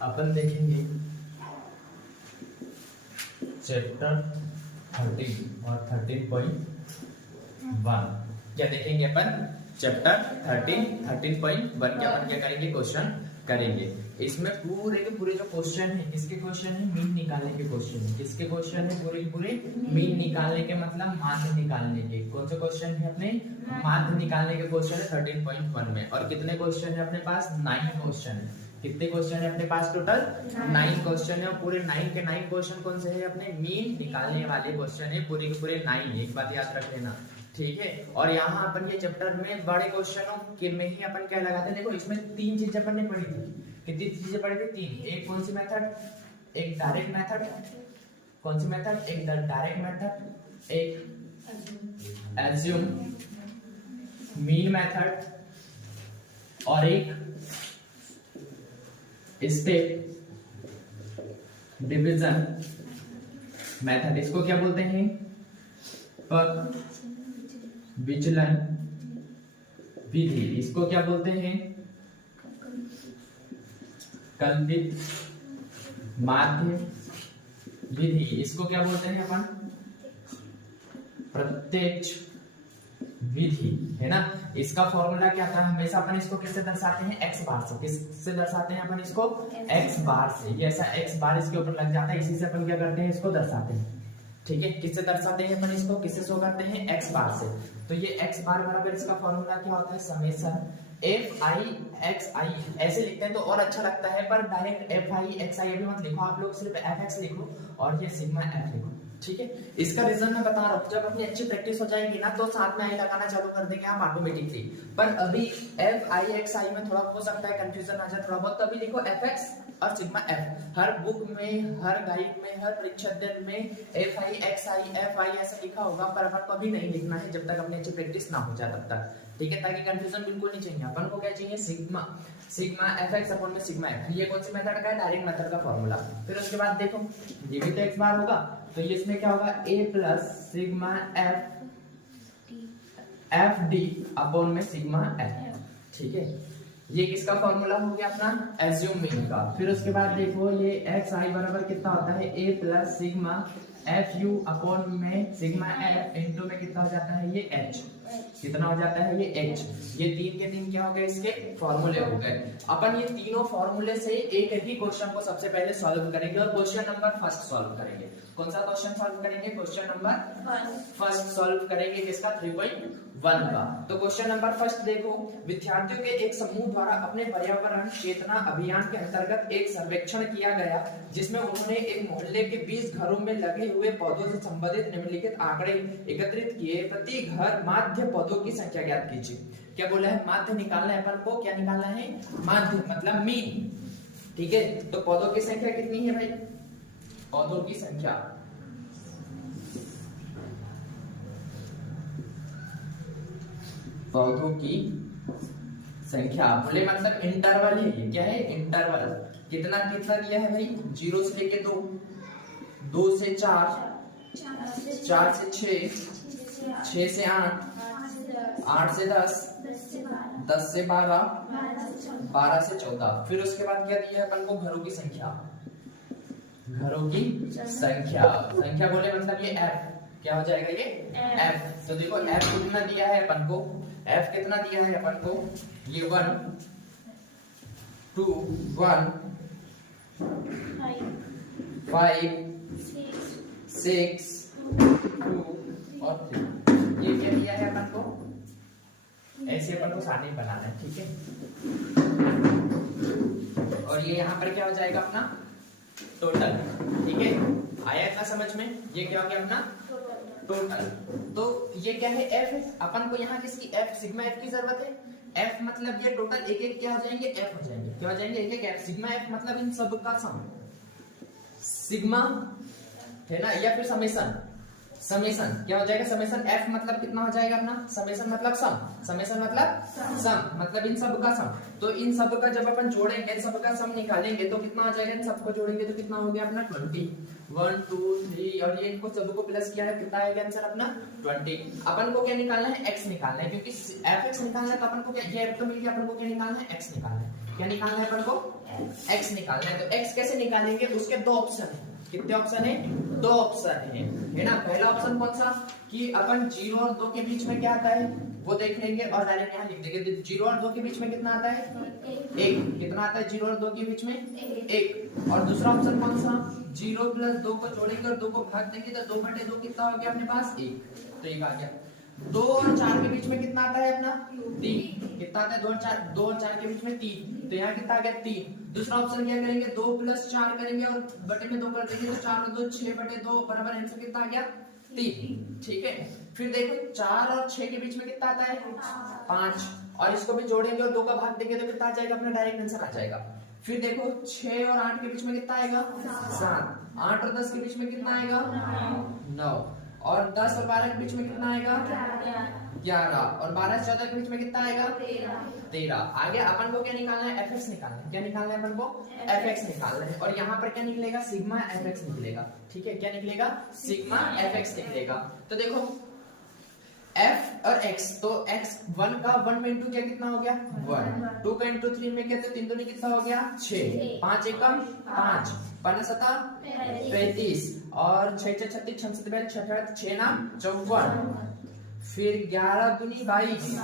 अपन देखेंगे चैप्टर 13 और 13.1। क्या देखेंगे अपन? चैप्टर 13.1 के अपन क्या करेंगे? क्वेश्चन करेंगे। इसमें पूरे के पूरे जो क्वेश्चन है, किसके क्वेश्चन है? मीन निकालने के क्वेश्चन है। किसके क्वेश्चन है? पूरे के पूरे मीन निकालने के, मतलब माध्य निकालने के। कौन से क्वेश्चन है अपने? माध्य निकालने के क्वेश्चन है 13.1 में। और कितने क्वेश्चन है अपने पास? 9 क्वेश्चन है। कितने क्वेश्चन है अपने पास? टोटल 9 क्वेश्चन है। और पूरे 9 के 9 क्वेश्चन कौन से है? अपने मीन निकालने वाले क्वेश्चन है। पूरे के पूरे 9। एक बात याद रख लेना, ठीक है। और यहाँ अपन ये चैप्टर में बड़े क्वेश्चनों के में ही अपन क्या लगाते हैं? देखो इसमें 3 चीजें अपन ने पढ़ी थी। कितनी चीजें पढ़ी थी? 3। एक कौन सी मेथड? एक डायरेक्ट मेथड। कौन सी मेथड? एक डायरेक्ट मेथड, एक एज्यूम मीन मेथड, और एक स्टेप डिवीजन मेथड। इसको क्या बोलते हैं? पग विचलन विधि। इसको क्या बोलते हैं? कल्पित माध्य विधि। इसको क्या बोलते हैं अपन? प्रत्यक्ष विधि, है ना। इसका फॉर्मूला क्या था? हमेशा अपन इसको किससे दर्शाते हैं? एक्स बार से। किससे दर्शाते हैं अपन इसको? एक्स बार से। ये ऐसा एक्स बार इसके ऊपर लग जाता है, इसी से अपन क्या करते हैं? इसको दर्शाते हैं, ठीक है। किससे दर्शाते हैं अपन इसको? किससे शो करते हैं? एक्स बार से। तो ये एक्स बार बराबर इसका फॉर्मूला क्या होता है? समेशन एफ आई एक्स आई। ऐसे लिखते हैं तो और अच्छा लगता है, पर डायरेक्ट एफ आई एक्स आई अभी मत लिखो आप लोग, सिर्फ एफ एक्स लिखो और ये सिग्मा एफ लिखो, ठीक है। इसका रीजन मैं बता रहा हूँ, जब अपनी अच्छी प्रैक्टिस हो जाएगी ना तो साथ में आई लगाना चालू कर देंगे हम ऑटोमेटिकली। पर अभी एफ आई एक्स आई में थोड़ा हो सकता है कंफ्यूजन आ जाए थोड़ा बहुत, तो अभी लिखो एफ एक्स और सिग्मा एफ। हर बुक में, हर गाइड में, हर परीक्षा अध्ययन में F I x I F I ऐसा लिखा होगा, पर अपन को अभी नहीं लिखना है जब तक अपनी अच्छी प्रैक्टिस ना हो जाए तब तक, ठीक है। ताकि कंफ्यूजन बिल्कुल नहीं चाहिए। अपन को क्या चाहिए? सिग्मा एफ एक्स अपॉन में सिग्मा एफ। ये कौन सी मेथड का है? डायरेक्ट मेथड का फॉर्मूला। फिर उसके बाद देखो ये भी तो एक्स बार होगा, तो ये इसमें क्या होगा? a plus sigma F D upon में सिग्मा एफ, ठीक है। ये किसका फॉर्मूला हो गया? अपना एज्यूम मीन का। फिर उसके बाद देखो ये एक्स आई बराबर कितना होता है? a plus sigma F you upon में सिग्मा एफ इंटू में कितना हो जाता है? ये एच। कितना हो जाता है? ये एच। ये 3 के 3 क्या हो गए? इसके फॉर्मूले हो गए। अपन ये तीनों फॉर्मूले से एक ही क्वेश्चन को सबसे पहले सॉल्व करेंगे और क्वेश्चन नंबर फर्स्ट सॉल्व करेंगे। कौन सा क्वेश्चन सॉल्व करेंगे? क्वेश्चन नंबर फर्स्ट सॉल्व करेंगे। किसका? 3.1 का। तो क्वेश्चन नंबर फर्स्ट देखो, विद्यार्थियों के एक समूह द्वारा अपने पर्यावरण चेतना अभियान के अंतर्गत एक सर्वेक्षण किया गया, जिसमें उन्होंने एक मोहल्ले के 20 घरों में लगे हुए पौधों से संबंधित निम्नलिखित आंकड़े एकत्रित किए। प्रति घर माध्य पौधों की संख्या ज्ञात कीजिए। क्या बोला है? माध्य निकालना है अपन को। क्या निकालना है? माध्य मतलब मीन, ठीक है। तो पौधों की संख्या कितनी है भाई? पौधों की संख्या बोले मतलब इंटरवल है। ये क्या है? इंटरवल। कितना कितना दिया है भाई? 0 से लेके 2, 2 से 4, 4 से 6, 6 से 8, 8 से 10, 10 से 12, 12 से 14। फिर उसके बाद क्या दिया है अपन को? घरों की संख्या। घरों की संख्या बोले मतलब ये f। क्या हो जाएगा? ये f। तो देखो f कितना दिया है अपन को? f कितना दिया है अपन को? ये 1 2 1 5 6 2 और 3। ये क्या दिया है अपन को? ऐसे अपन को सारणी बनाना है, ठीक है। और ये यहाँ पर क्या हो जाएगा? अपना टोटल, ठीक है। आया इतना समझ में? ये क्या हो गया? अपना टोटल। तो ये क्या है? f। अपन को यहाँ किसकी? f सिग्मा f की जरूरत है। f मतलब ये टोटल एक एक क्या हो जाएंगे? f हो जाएंगे। क्या हो जाएंगे? एक एक f। सिग्मा f मतलब इन सब का सम, सिग्मा, है ना, या फिर समेशन। समेशन क्या हो जाएगा? समेशन f मतलब कितना हो जाएगा अपना? समेशन मतलब सम, समेशन मतलब सम मतलब इन सब का सम। तो इन सब का जब अपन जोड़ेंगे, इन सब का सम निकालेंगे तो कितना हो जाएगा? इन सबको जोड़ेंगे तो कितना हो गया अपना? 20। 1 2 3 और ये इनको सबको प्लस किया है, कितना आएगा आंसर अपना? 20। अपन को क्या निकालना है? x निकालना है, क्योंकि f x निकालना है तो अपन को क्या, ये तो मिल गया, अपन को क्या निकालना है? x निकालना है। क्या निकालना है अपन को? x निकालना है। तो x कैसे निकालेंगे, उसके दो ऑप्शन है। कितने ऑप्शन है, दो ऑप्शन है ना। पहला ऑप्शन कौन सा कि अपन 0 और 2 के बीच में क्या आता है वो देख लेंगे और डायरेक्ट यहाँ लिख देंगे। 0 और 2 के बीच में कितना आता है, 1। कितना आता है 0 और 2 के बीच में, 1। और दूसरा ऑप्शन कौन सा, 0 प्लस 2 को जोड़ेंगे और 2 को भाग देंगे तो 2/2 कितना हो गया अपने पास, 1। तो ये आ गया। 2 और 4 के बीच में कितना आता है अपना, 3। कितना आता है 2 और 4 के बीच में 3। तो यहाँ कितना आ गया, 3। दूसरा ऑप्शन क्या करेंगे, 2 + 4 करेंगे और बटे में 2 कर देंगे तो 4 और 2 6/2 बराबर आंसर कितना आ गया, 3। ठीक है। फिर देखो 4 और 6 के बीच में कितना आता है, 5। और इसको भी जोड़ेंगे और 2 का भाग देंगे तो कितना आ जाएगा, अपना डायरेक्ट आंसर आ जाएगा। फिर देखो 6 और 8 के बीच में कितना आएगा, 7। 8 और 10 के बीच में कितना आएगा, 9। और 10 और 12 के बीच में कितना आएगा, 11। और 12 से 14 के बीच में कितना आएगा, 13। आगे अपन को क्या निकालना है, fx निकालना है। क्या निकालना है अपन को, fx निकालना है। और यहाँ पर क्या निकलेगा, सिग्मा fx निकलेगा। ठीक है, क्या निकलेगा, सिग्मा fx निकलेगा। तो देखो f और x, तो x 1 का 1 में इंटू क्या कितना हो गया, 1। 2 का इंटू 3 में क्या, तो 3 दूनी कितना हो गया, 6। 5 एकम 5, 5 7 35 और 6 6 36 6 7 42 6 नाम 54। फिर 11 दूनी 22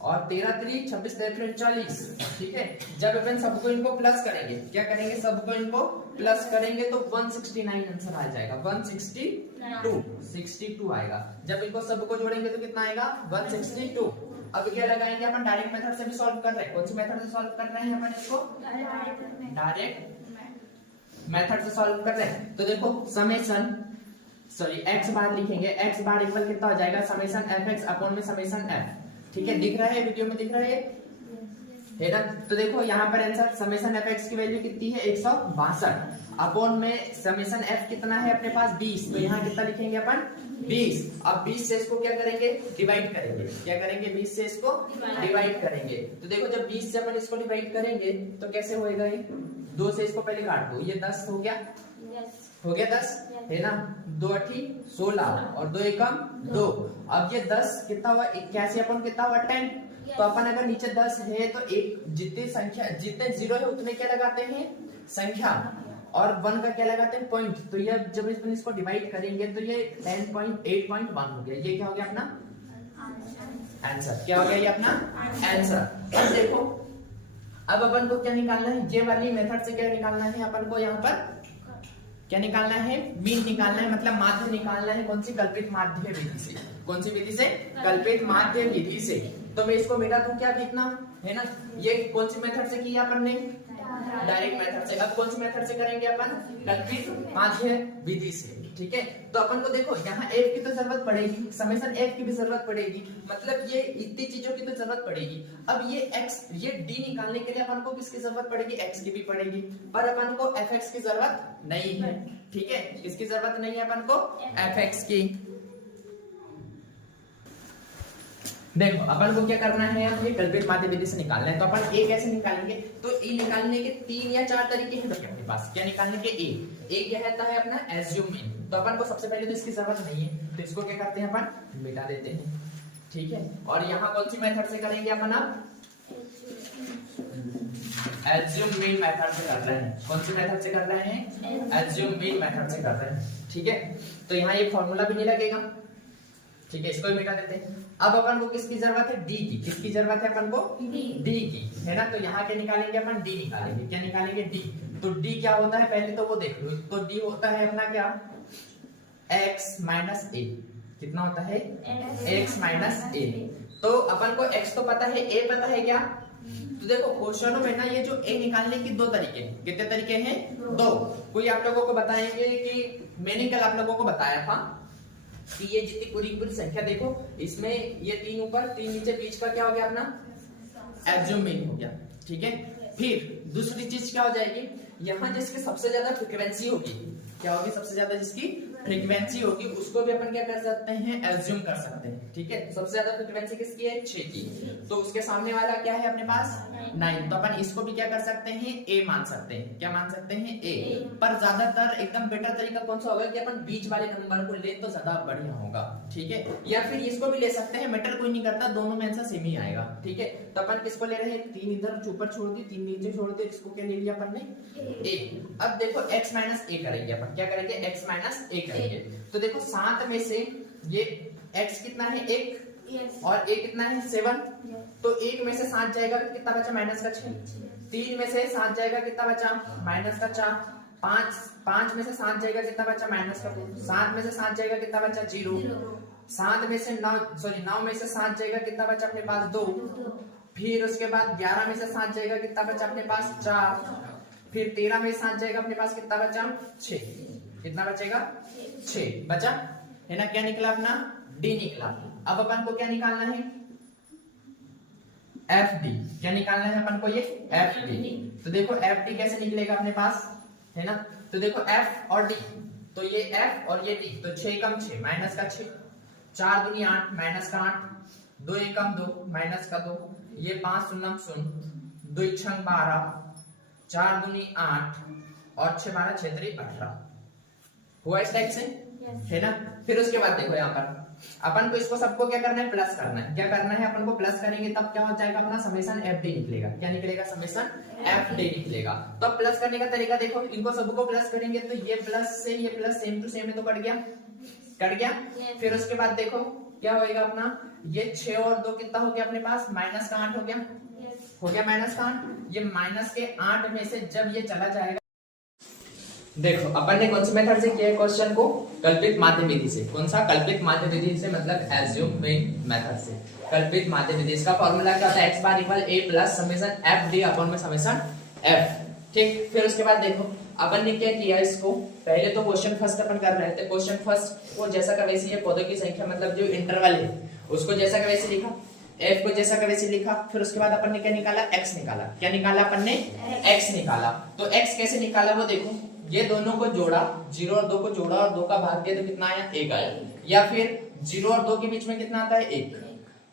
और 13 3 26 33 40। ठीक है। जब अपन सबको इनको प्लस करेंगे, क्या करेंगे, सबको इनको प्लस करेंगे तो 169 आंसर आ जाएगा। 162 आएगा। जब इनको सबको जोड़ेंगे तो कितना आएगा, 162। अब क्या लगाएंगे अपन, डायरेक्ट मेथड से भी सॉल्व कर रहे हैं। कौन सी मेथड से सॉल्व कर रहे हैं अपन इसको, डायरेक्ट मेथड से सॉल्व कर रहे हैं। तो देखो समेशन x बार लिखेंगे, x बार इक्वल कितना हो जाएगा, समेशन fx अपॉन में समेशन f। ठीक है, दिख रहा है वीडियो में, दिख रहा है ना। तो देखो यहाँ पर आंसर समेशन fx की वैल्यू कितनी है, 162 अपॉन में समेशन f कितना है अपने पास, 20। तो यहाँ कितना लिखेंगे अपन, 20। अब 20 से इसको क्या करेंगे, डिवाइड करेंगे। क्या करेंगे, 20 से इसको डिवाइड करेंगे। तो देखो जब 20 से अपन इसको डिवाइड करेंगे तो कैसे होएगा, ये 2 से इसको पहले काट दो, ये 10 हो गया, हो गया 10 है ना। 2 8 16 और 2 एकम 2। अब ये 10 कितना हुआ, 81 अपन कितना हुआ, 10। तो अपन अगर नीचे 10 है तो एक जितनी संख्या, जितने 0 है उतने क्या लगाते हैं, संख्या, और 1 का क्या लगाते हैं, पॉइंट। तो ये जब इसको डिवाइड करेंगे तो ये 10.8.1 हो गया। ये क्या हो गया अपना आंसर, क्या हो गया ये अपना आंसर। अब देखो अब अपन को क्या निकालना है, ये वाली मेथड से क्या निकालना है अपन को, यहाँ पर क्या निकालना है, मीन निकालना है, मतलब माध्य निकालना है। कौन सी, कल्पित माध्य विधि से। कौन सी विधि से, कल्पित माध्य विधि से। तो मैं इसको मिटा दूं क्या, कितना है ना। ये कौन सी मेथड से किया अपन ने, डायरेक्ट मेथड से। अब कौन सी मेथड से करेंगे अपन, कल्पित माध्य विधि से। ठीक है। तो अपन को देखो यहाँ f की तो जरूरत पड़ेगी, समेशन f की भी जरूरत पड़ेगी, मतलब ये इतनी चीजों की तो जरूरत पड़ेगी। अब ये x, ये d निकालने के लिए अपन को किसकी जरूरत पड़ेगी, x की भी पड़ेगी, पर अपन को fx की जरूरत नहीं है। ठीक है, किसकी जरूरत नहीं है अपन को, fx की। देखो अपन को क्या करना है, अब ये कल्पित माध्य विधि से निकालना है। तो अपन a कैसे निकालेंगे, तो a निकालने के 3 या 4 तरीके हैं अपने पास। क्या निकालने के, a क्या रहता है अपना, एज्यूम मीन। तो अपन को सबसे पहले तो इसकी जरूरत नहीं है, तो इसको क्या करते हैं अपन, मिटा देते हैं। ठीक है। और यहाँ कौन सी मेथड से करेंगे अपन, अब एज्यूम मीन मेथड से कर रहे हैं। कौन सी मेथड से कर रहे हैं, एज्यूम मीन मेथड से कर रहे हैं। ठीक है। तो यहाँ ये फॉर्मूला भी नहीं लगेगा। ठीक है, इसको भी मिटा देते हैं। अब अपन को किसकी जरूरत है, डी की। किसकी जरूरत है अपन को, डी की, है ना। तो यहाँ क्या निकालेंगे अपन, डी निकालेंगे। क्या निकालेंगे, डी। तो डी क्या होता है पहले तो वो देख लो। तो डी होता है अपना क्या, x माइनस ए। कितना होता है, x माइनस ए। तो अपन को x तो पता है, a पता है क्या। तो देखो क्वेश्चनों में ना ये जो a निकालने की 2 तरीके, कितने तरीके हैं, 2। कोई आप लोगों को बताएंगे कि मैंने कल आप लोगों को बताया था कि ये जितनी पूरी पूरी संख्या देखो, इसमें ये 3 ऊपर 3 नीचे, बीच का क्या हो गया अपना एज्यूम मीन हो गया। ठीक है। फिर दूसरी चीज क्या हो जाएगी, यहाँ जिसकी सबसे ज्यादा फ्रीक्वेंसी होगी, क्या होगी, सबसे ज्यादा जिसकी फ्रीक्वेंसी होगी उसको भी अपन क्या कर सकते हैं, एज्यूम कर सकते हैं। ठीक है। सबसे ज्यादा फ्रीक्वेंसी किसकी है, 6 की। तो उसके सामने वाला क्या है अपने पास, 9। तो अपन इसको भी क्या कर सकते हैं, ए मान सकते हैं। क्या मान सकते हैं, ए। पर ज्यादातर एकदम बेटर तरीका कौन सा होगा कि अपन बीच वाले नंबर को ले तो ज्यादा बढ़िया होगा, ठीक है। या फिर इसको भी ले सकते हैं, मैटर कोई नहीं करता, दोनों में आंसर सेम ही आएगा, ठीक है। तो अपन किसको ले रहे हैं, 3 इधर ऊपर छोड़ दी, 3 नीचे छोड़ दी, इसको क्या ले लिया अपन ने, ए। अब देखो x माइनस ए करेंगे अपन, क्या करेंगे, x माइनस ए करेंगे। तो देखो 7 में से ये x कितना है, 1 और a कितना है, 7। तो 1 में से 7 जाएगा कितना बचा, माइनस का 6। 3 में से 7 जाएगा कितना बचा, माइनस का 4। 5 में से 7 जाएगा कितना बचा, माइनस का 2। 7 में से 7 जाएगा कितना बचा, 0। 7 में से 9 में से 7 जाएगा कितना बचा अपने पास, 2। फिर उसके बाद 11 में से 7 जाएगा कितना बचा अपने पास, 4। फिर 13 में 7 जाएगा अपने पास कितना बचा, 6। कितना बचेगा, 6 बचा, है ना। क्या निकला अपना, डी निकला। अब अपन को क्या निकालना है, एफ डी। क्या निकालना है अपन को, ये एफ डी। तो देखो एफ डी कैसे निकलेगा अपने पास, है ना। तो देखो एफ और डी, तो ये एफ और ये डी, तो 6 कम 6 माइनस का 6, 4 दूनी 8 माइनस का 8, 2 एकम 2 माइनस का 2, ये 5 शून्य 0, 2 छंग 12, 4 दूनी 8 और 6 12 6 3 18। हुआ इस टाइप से, है ना। फिर उसके बाद देखो यहाँ पर अपन को इसको सबको क्या करना है, प्लस करना है। क्या करना है अपन को, प्लस करेंगे तब क्या हो जाएगा अपना, समेशन एफ डी निकलेगा। क्या निकलेगा, समेशन एफ डी निकलेगा। तो अब प्लस करने का तरीका देखो, इनको सबको प्लस करेंगे तो ये प्लस से ये प्लस सेम टू सेम है, तो कट गया, कट गया। फिर उसके बाद देखो क्या होएगा अपना, ये 6 और 2 कितना हो गया अपने पास, माइनस का 8 हो गया, हो गया माइनस का 8। ये माइनस के 8 में से जब ये चला जाएगा, देखो अपन ने कौन से मेथड से किया है क्वेश्चन को, कल्पित माध्य विधि से। कौन सा, कल्पित माध्य विधि से, मतलब एज्यूमिंग मेथड से। कल्पित माध्य विधि, इसका फार्मूला क्या होता है, x bar equal a plus summation f d upon में समेशन f, ठीक। फिर उसके बाद देखो अपन ने क्या किया, इसको पहले तो क्वेश्चन फर्स्ट अपन कर रहे थे, क्वेश्चन फर्स्ट को जैसा का वैसे ये पौधों की संख्या मतलब जो इंटरवल है उसको जैसा का वैसे लिखा, f को जैसा का वैसे लिखा। फिर उसके बाद अपन ने क्या निकाला, x निकाला। क्या निकाला अपन ने, x निकाला। तो x कैसे निकाला वो देखो, ये दोनों को जोड़ा, 0 और 2 को जोड़ा और 2 का भाग दिया तो कितना आया, 1 आया। या फिर 0 और 2 के बीच में कितना आता है, 1।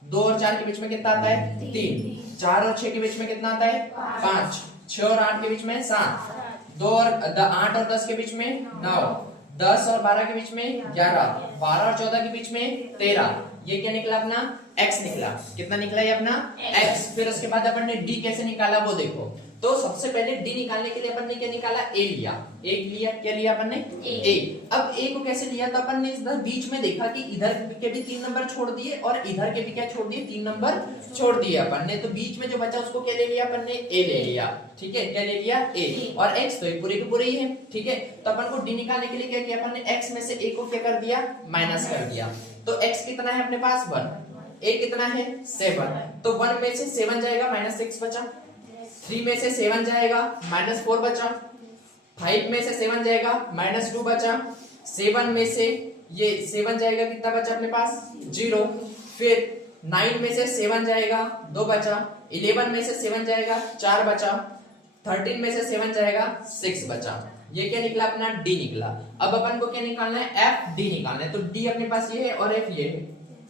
2 और 4 के बीच में कितना आता है, 3। 4 और 6 के बीच में कितना आता है, 5। 6 और 8 के बीच में 7। 2 और 8 और 10 के बीच में 9। 10 और 12 के बीच में 11। 12 और 14 के बीच में 13। ये क्या निकला अपना, x निकला। कितना निकला ये अपना, x। फिर उसके बाद अपन ने d कैसे निकाला वो देखो। तो सबसे पहले d निकालने के लिए अपन ने क्या निकाला, a लिया। a लिया, क्या लिया अपन ने, a। अब a को कैसे लिया, तो अपन ने इधर बीच में देखा कि इधर के भी 3 नंबर छोड़ दिए और इधर के भी क्या छोड़ दिए, 3 नंबर छोड़ दिए अपन ने। तो बीच में जो बचा उसको क्या ले लिया अपन ने, a ले लिया, ठीक है। क्या ले लिया, a। और x तो पूरे के पूरे ही है, ठीक है। तो अपन को d निकालने के लिए क्या किया अपन ने, x में से a को क्या कर दिया, माइनस कर दिया। तो x कितना है अपने पास, 1। a कितना है, 7। तो 1 में से 7 जाएगा, -6 बचा। 3 में से 7 जाएगा, -4 बचा। 5 में से 7 जाएगा, -2 बचा। 7 में से ये 7 जाएगा, कितना बचा अपने पास, 0। फिर 9 में से 7 जाएगा, 2 बचा। 11 में से 7 जाएगा, 4 बचा। 13 में से 7 जाएगा, 6 बचा। ये क्या निकला अपना, डी निकला। अब अपन को क्या निकालना है, एफ डी निकालना है। तो डी अपने पास ये है और एफ ये है,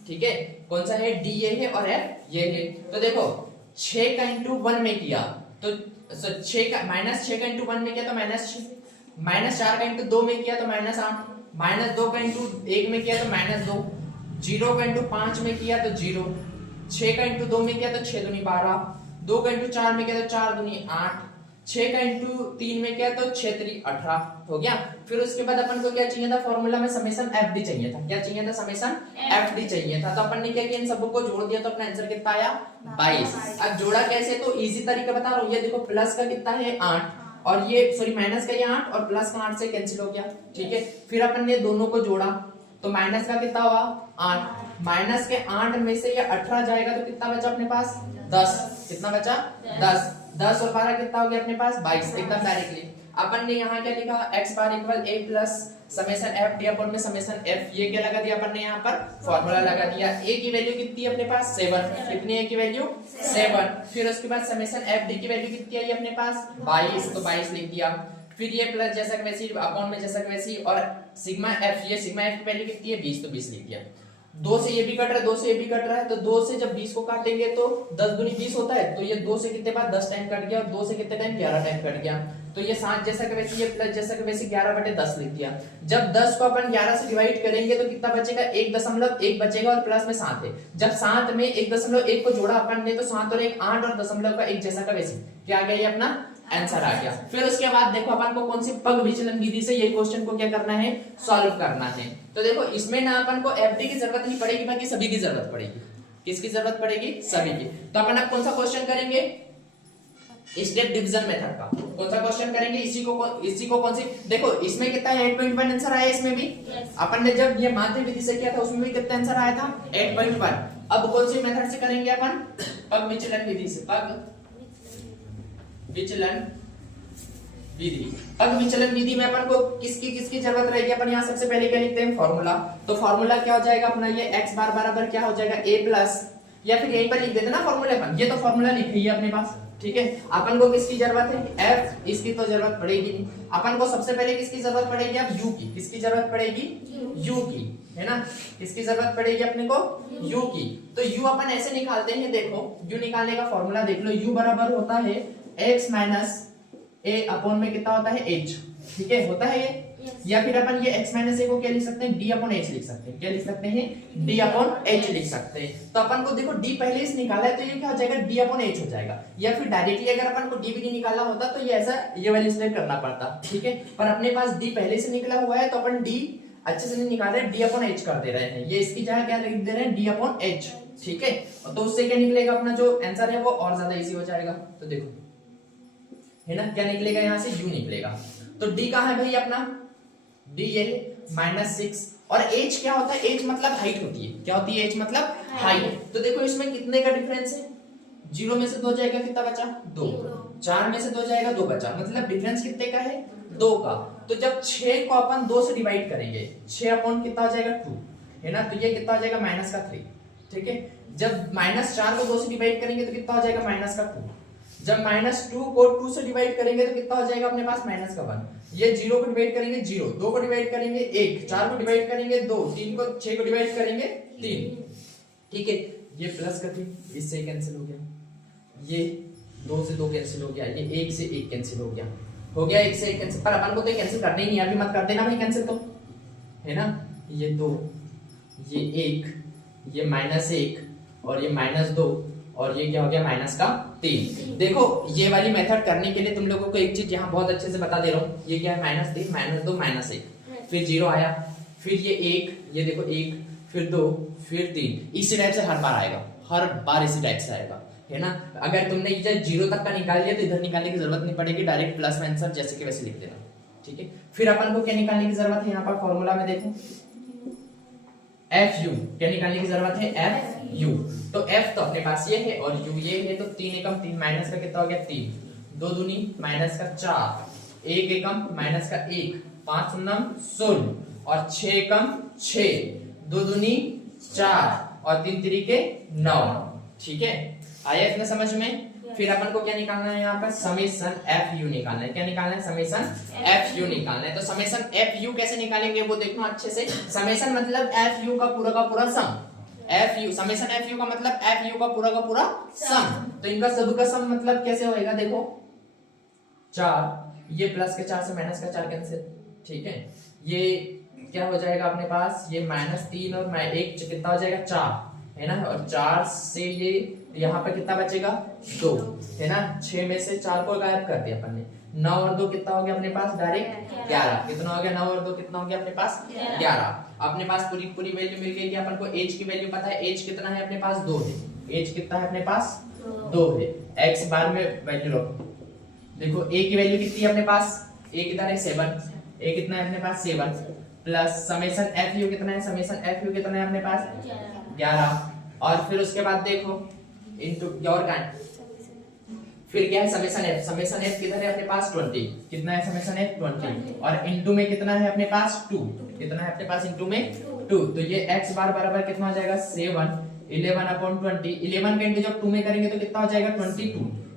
ठीक है। कौन सा है, डी ये है और एफ ये है। तो देखो 6 का इंटू 1 में किया तो 6 का -6 का इंटू 1 में किया तो -6। -4 का इंटू 2 में किया तो -8। -2 का इंटू 1 में किया तो -2। 0 का इंटू 5 में किया तो 0। 6 का इंटू 2 में किया तो 6 दूनी 12। 2 का इंटू 4 में किया तो 4 दूनी 8। 6 का इंटू 3 में किया तो 6 3 18 हो गया। फिर उसके बाद अपन को क्या चाहिए था, फॉर्मूला में समेशन एफ डी चाहिए था। क्या चाहिए था, समेशन एफ डी चाहिए था। तो अपन ने क्या किया, इन सबको जोड़ दिया तो अपना आंसर कितना आया, 22। अब जोड़ा कैसे, तो इजी तरीका बता रहा हूँ। ये देखो प्लस का कितना है, 8 और ये सॉरी माइनस का ये 8 और प्लस का 8 से कैंसिल हो गया, ठीक है। फिर अपन ने दोनों को जोड़ा तो माइनस का कितना हुआ, 8। माइनस के 8 में से ये 18 जाएगा तो कितना बचा अपने पास, 10। कितना बचा, 10। 10 और 12 कितना हो गया अपने पास, 22। एकदम डायरेक्टली अपन ने यहाँ क्या लिखा, x bar equal a plus summation f d upon में समेशन f। ये क्या लगा दिया अपन ने यहाँ पर, फॉर्मूला लगा दिया। a की वैल्यू कितनी है अपने पास, 7। कितनी a की वैल्यू, 7। फिर उसके बाद समेशन f d की वैल्यू कितनी आई अपने पास, 22। तो 22 लिख दिया। फिर ये प्लस जैसा कि वैसी अपॉन में जैसा कि वैसी और सिग्मा f, ये सिग्मा f की वैल्यू कितनी है, 20। तो 20 लिख दिया। 2 से ये भी कट रहा है, 2 से ये भी कट रहा है, तो 2 से जब 20 को काटेंगे तो 10 दूनी 20 होता है, तो ये 2 से कितने बार 10 टाइम कट गया, और 2 से कितने टाइम 11 टाइम कट गया, तो ये 7 जैसा कि वैसे, ये प्लस जैसा कि वैसे 11/10 लिख दिया। जब 10 को अपन 11 से डिवाइड करेंगे तो कितना बचेगा, 1.1 बचेगा, और प्लस में 7 है। जब 7 में 1.1 को जोड़ा अपन ने तो 7 और 1 8, और दशमलव का 1 जैसा का वैसे क्या आ गया, ये अपना आंसर आ गया। फिर उसके बाद देखो अपन को कौन सी पग विचलन विधि से ये क्वेश्चन को क्या करना है, सॉल्व करना है। तो देखो इसमें ना अपन को एफडी की जरूरत नहीं पड़ेगी, बाकी सभी की जरूरत पड़ेगी। किसकी जरूरत पड़ेगी, सभी की। तो अपन अब कौन सा क्वेश्चन करेंगे, स्टेप डिवीजन मेथड का कौन सा क्वेश्चन करेंगे, इसी को कौन सी, देखो इसमें कितना है 8.1 आंसर आया, इसमें भी अपन ने जब ये माध्य विधि से किया था उसमें भी कितना आंसर आया था 8.1। अब कौन सी मेथड से करेंगे अपन, पग विचलन विधि से, पग विचलन विधि। पग विचलन विधि में अपन को किसकी जरूरत रहेगी, अपन यहाँ सबसे पहले क्या लिखते हैं, फॉर्मूला। तो फॉर्मूला क्या हो जाएगा अपना, ये x बार बराबर क्या हो जाएगा, a प्लस, या फिर यहीं पर लिख देते ना फॉर्मूला अपन, ये तो फॉर्मूला लिखी है अपने पास, ठीक है। अपन को किसकी जरूरत है, f, इसकी तो जरूरत पड़ेगी नहीं। अपन को सबसे पहले किसकी जरूरत पड़ेगी, अब u की, किसकी जरूरत पड़ेगी, u की, है ना, किसकी जरूरत पड़ेगी अपने को, u की। तो u अपन ऐसे निकालते हैं, देखो u निकालने का फॉर्मूला देख लो, u बराबर होता है x माइनस a अपॉन में कितना होता है h, ठीक है, होता है ये। या फिर अपन ये x माइनस a को क्या लिख सकते हैं, d अपॉन h लिख सकते हैं, क्या लिख सकते हैं, d अपॉन h लिख सकते हैं। तो अपन को देखो d पहले से निकाला है तो ये क्या हो जाएगा, d अपॉन h हो जाएगा। या फिर डायरेक्टली अगर अपन को d भी नहीं निकालना होता तो ये ऐसा ये वाली स्टेप करना पड़ता, ठीक है। पर अपने पास d पहले से निकला हुआ है तो अपन d अच्छे से नहीं निकाल रहे, d अपॉन h कर दे रहे हैं, ये इसकी जगह क्या लिख दे रहे हैं, d अपॉन h, ठीक है। तो उससे क्या निकलेगा, अपना जो आंसर है वो और ज्यादा इजी हो जाएगा। तो देखो है ना, क्या निकलेगा, यहाँ से u निकलेगा। तो d कहाँ है भाई अपना, d ये -6, और h क्या होता है, h मतलब हाइट होती है, क्या होती है, h मतलब हाइट। तो देखो इसमें कितने का डिफरेंस है, 0 में से 2 जाएगा, कितना बचा, 2, 4 में से 2 जाएगा, 2 बचा, मतलब डिफरेंस कितने का है, 2 का। तो जब 6 को अपन 2 से डिवाइड करेंगे, 6 अपॉन कितना हो जाएगा, 2, है ना, तो ये कितना हो जाएगा, -3, ठीक है। जब -4 को 2 से डिवाइड करेंगे तो कितना हो जाएगा, -2। जब -2 को 2 से डिवाइड करेंगे तो कितना हो जाएगा अपने पास, -1। ये 0 को डिवाइड करेंगे 0, 2 को डिवाइड करेंगे 1, 4 को डिवाइड करेंगे 2, 3 को 6 को डिवाइड करेंगे 3, ठीक है। ये प्लस का 3 इससे कैंसिल हो गया, ये 2 से 2 कैंसिल हो गया, ये 1 से 1 कैंसिल हो गया, 1 से 1 कैंसिल। पर अपन को तो कैंसिल करना ही नहीं, अभी मत कर देना भाई कैंसिल, तो है ना, ये 2, ये 1, ये -1, और ये -2, और ये क्या हो गया, -3। देखो ये वाली मेथड करने के लिए तुम लोगों को एक चीज यहाँ बहुत अच्छे से बता दे रहा हूँ, ये क्या है, -3, -2, -1, फिर 0 आया, फिर ये 1, ये देखो 1, फिर 2, फिर 3, इसी टाइप से हर बार आएगा, हर बार इसी टाइप से आएगा, है ना। अगर तुमने ये 0 तक का निकाल लिया तो इधर निकालने की जरूरत नहीं पड़ेगी, डायरेक्ट प्लस में आंसर जैसे कि वैसे लिख देना, ठीक है। फिर अपन को क्या निकालने की जरूरत है, यहाँ पर फॉर्मूला में देखो FU, क्या निकालने की जरूरत है, FU। तो F तो अपने पास ये है और U ये है, तो 3 एकम 3 माइनस का कितना हो गया, 3, 2 दूनी -4, 1 एकम -1, 5 दूनी 16, और 6 एकम 6, 2 दूनी 4, और 3 तिरिके 9, ठीक है। आया इतना समझ में। फिर अपन को क्या निकालना है, यहाँ पर समेशन FU निकालना है, क्या निकालना है, समेशन FU निकालना है। तो समेशन FU कैसे निकालेंगे वो देखना अच्छे से। समेशन मतलब FU का पूरा सम, FU समेशन FU का मतलब FU का पूरा सम। तो इनका सब का सम मतलब कैसे होएगा, देखो 4, ये प्लस के 4 से माइनस का 4 कैंसिल, ठीक है। ये क्या हो जाएगा अपने पास, ये -3 और 1 कितना हो जाएगा, 4, है ना, और 4 से ये यहाँ पे कितना बचेगा, 2, है ना। 6 में से 4 को गायब कर दिया अपन ने, 9 और 2 कितना हो गया अपने पास, डायरेक्ट 11, कितना हो गया, 9 और 2 कितना हो गया अपने पास, 11। अपने पास पूरी वैल्यू मिल गई। अपन को एज की वैल्यू पता है, एज कितना है अपने पास, 2 है, एज कितना है अपने पास, 2 है। x बार में वैल्यू रखो, देखो a की वैल्यू कितनी है अपने पास, a कितना है 7, a कितना है अपने पास 7, प्लस समेशन FU कितना है, समेशन FU कितना है अपने पास 11, और फिर उसके बाद देखो इनटू योर काइंड, फिर क्या है समेशन f किधर है अपने पास 20, कितना है समेशन f 20, और इनटू में कितना है अपने पास 2, कितना है अपने पास इनटू में 2। तो ये x बार बराबर कितना हो जाएगा 7, 11/20, 11 का इनटू जब 2 में करेंगे तो कितना हो जाएगा 22,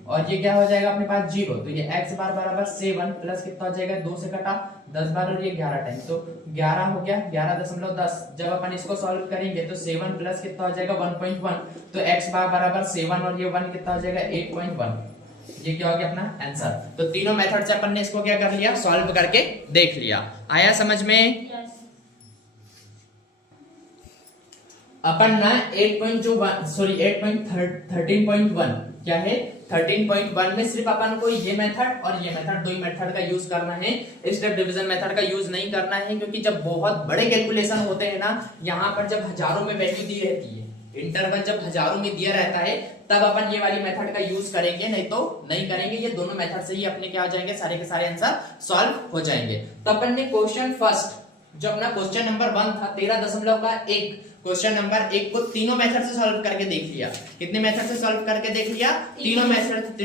और ये क्या हो जाएगा अपने पास 0, तो ये x बार बराबर 7 प्लस कितना हो जाएगा 2 से कटा 10 बार और ये 11 टाइम, तो 11 हो गया 11.10। जब अपन इसको सॉल्व करेंगे तो 7 प्लस कितना हो जाएगा 1.1, तो x बार बराबर 7 और ये 1 कितना हो जाएगा 8.1। ये क्या हो गया अपना आंसर। तो तीनों मेथड से अपन ने इसको क्या कर लिया, सॉल्व करके देख लिया। आया समझ में? अपन ना 13.1 क्या है 13.1 में सिर्फ अपन को ये मेथड और ये मेथड, दो ही मेथड का यूज करना है। स्टेप डिवीजन मेथड का यूज नहीं करना है, क्योंकि जब बहुत बड़े कैलकुलेशन होते हैं ना, यहाँ पर जब हजारों में वैल्यू दी रहती है, इंटरवल जब हजारों में दिया रहता है, तब अपन ये वाली मेथड का यूज करेंगे, नहीं तो नहीं करेंगे। ये दोनों मेथड से ही अपने क्या हो जाएंगे, सारे के सारे आंसर सॉल्व हो जाएंगे। तो अपन ने क्वेश्चन फर्स्ट जो अपना क्वेश्चन नंबर 1 था 13.1, क्वेश्चन नंबर 1 को तीनों मेथड से सॉल्व करके देख लिया। कितने मेथड से सॉल्व करके देख लिया? तीनों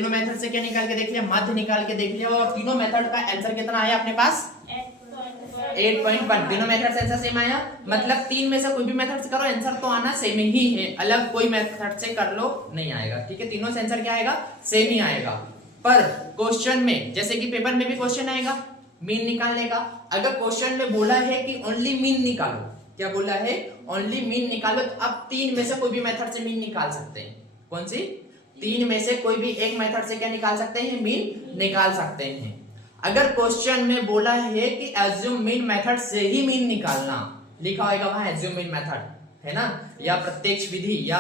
मेथड से क्या निकाल के देख लिया, माध्य निकाल के देख लिया, और तीनों मेथड का आंसर कितना आया अपने पास 8.1। तीनों मेथड से आंसर सेम आया, मतलब 3 में से कोई भी मेथड से करो आंसर तो आना सेम ही है, अलग कोई मेथड से कर लो नहीं आएगा, ठीक है। तीनों से आंसर क्या आएगा, सेम ही आएगा। पर क्वेश्चन में, जैसे कि पेपर में भी क्वेश्चन आएगा मीन निकालने का, अगर क्वेश्चन में बोला है कि ओनली मीन निकालो, क्या बोला है, ओनली मीन निकालो, तो अब 3 में से कोई भी मेथड से मीन निकाल सकते हैं। कौन सी? 3 में से कोई भी एक मेथड से क्या निकाल सकते हैं, मीन निकाल सकते हैं। अगर क्वेश्चन में बोला है कि एज्यूम मीन मेथड से ही मीन निकालना, लिखा होगा वहां एज्यूम मीन मेथड, है ना, या प्रत्यक्ष विधि या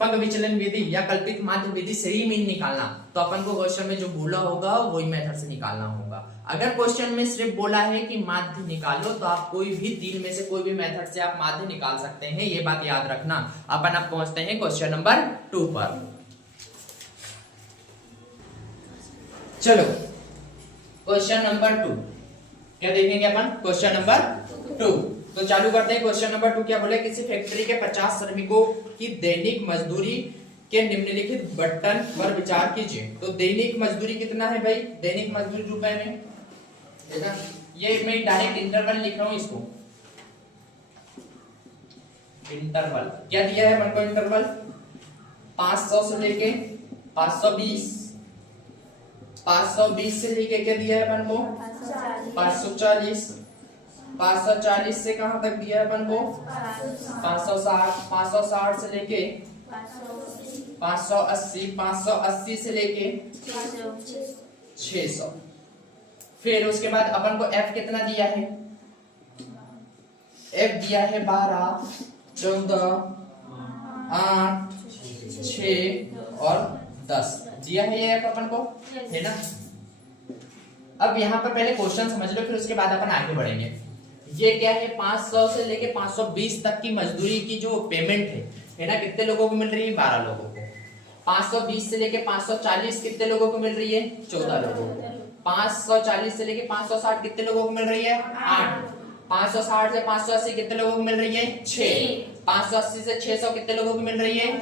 पग विचलन विधि या कल्पित माध्य विधि से ही मीन निकालना, तो अपन को क्वेश्चन में जो बोला होगा वही मेथड से निकालना होगा। अगर क्वेश्चन में सिर्फ बोला है कि माध्य निकालो, तो आप कोई भी 3 में से कोई भी मेथड से आप माध्य निकाल सकते हैं, ये बात याद रखना। अपन अब पहुंचते हैं क्वेश्चन नंबर 2 पर। चलो क्वेश्चन नंबर 2 क्या देखेंगे अपन, क्वेश्चन नंबर 2। तो चालू करते हैं। क्वेश्चन नंबर 2 क्या बोले, किसी फैक्ट्री के 50 श्रमिकों की दैनिक मजदूरी के निम्नलिखित बटन पर विचार कीजिए। तो दैनिक मजदूरी कितना है भाई, दैनिक मजदूरी रुपए में, देखा ये मैं डायरेक्ट इंटरवल लिख रहा हूं, इसको इंटरवल क्या दिया है अपन को, इंटरवल 500 से लेके 520, 520 से लेके क्या दिया है अपन को 540, 540 से कहां तक दिया है अपन को 560, 560 से लेके 580, 580 से लेके 600। फिर उसके बाद अपन को F कितना दिया है, F दिया है 12, 14, 8, 6 और 10 दिया है ये F अपन को, है ना। अब यहाँ पर पहले क्वेश्चन समझ लो, फिर उसके बाद अपन आगे बढ़ेंगे। ये क्या है, 500 से लेके 520 तक की मजदूरी की जो पेमेंट है ना, कितने लोगों को मिल रही है, 12 लोगों को। 520 से लेके 540 कितने लोगों को मिल रही है, 14 लोगों को। 540 से लेके 560 कितने लोगों को मिल रही है, 8। 560 से 580 कितने लोगों को मिल रही है, 6। 580 से 600 कितने लोगों को मिल रही है,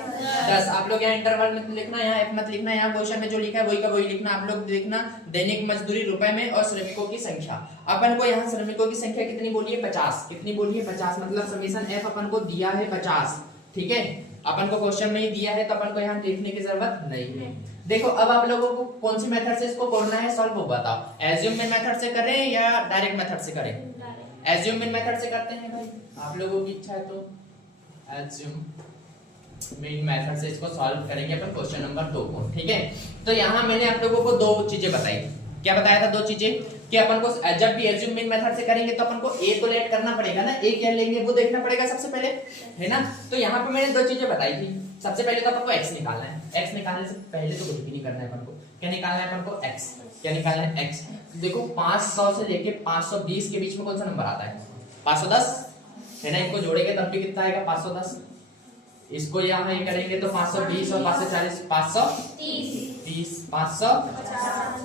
10। आप लोग यहाँ इंटरवल में लिखना, यहाँ F मत लिखना, यहाँ क्वेश्चन में जो लिखा है वही का वही लिखना। आप लोग देखना दैनिक मजदूरी रुपए में और श्रमिकों की संख्या। अपन को यहाँ श्रमिकों की संख्या कितनी बोली है, 50। कितनी बोली है, 50, मतलब समीशन F अपन को दिया है 50, ठीक है। अपन को क्वेश्चन में ही दिया है, तो अपन को यहाँ लिखने की जरूरत नहीं है। देखो अब आप लोगों को कौन सी मेथड से इसको करना है सॉल्व, वो बताओ। एज्यूम मीन मेथड से करें या डायरेक्ट मेथड से करें? एज्यूम मीन मेथड से करते हैं भाई, आप लोगों की इच्छा है तो एज्यूम मीन मेथड से इसको सॉल्व करेंगे अपन क्वेश्चन नंबर 2 को, ठीक है। तो यहाँ मैंने आप लोगों को 2 चीजें बताई। क्या बताया था, 2 चीजें कि अपन को जब भी एज्यूम मीन मेथड से करेंगे तो अपन को ए तो लेट करना पड़ेगा ना, ए क्या लेंगे वो देखना पड़ेगा सबसे पहले, है ना। तो यहाँ पे मैंने 2 चीजें बताई थी। सबसे पहले तो अपन को x निकालना है। x निकालने से पहले तो कुछ भी नहीं करना है अपन को। क्या निकालना है अपन को, x। क्या निकालना है, x। देखो 500 से लेके 520 के बीच में कौन सा नंबर आता है, 510, है ना। इनको जोड़ेंगे तब भी कितना आएगा, 510। इसको यहाँ ये करेंगे तो 520 और 540, 530, 550,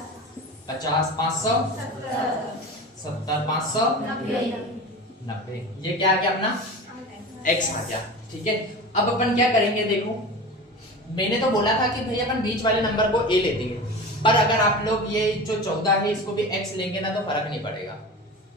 570, 590। ये क्या आ गया अपना x आ गया, ठीक है। अब अपन क्या करेंगे, देखो मैंने तो बोला था कि भाई अपन बीच वाले नंबर को a लेते हैं, पर अगर आप लोग ये जो 14 है इसको भी x लेंगे ना तो फर्क नहीं पड़ेगा,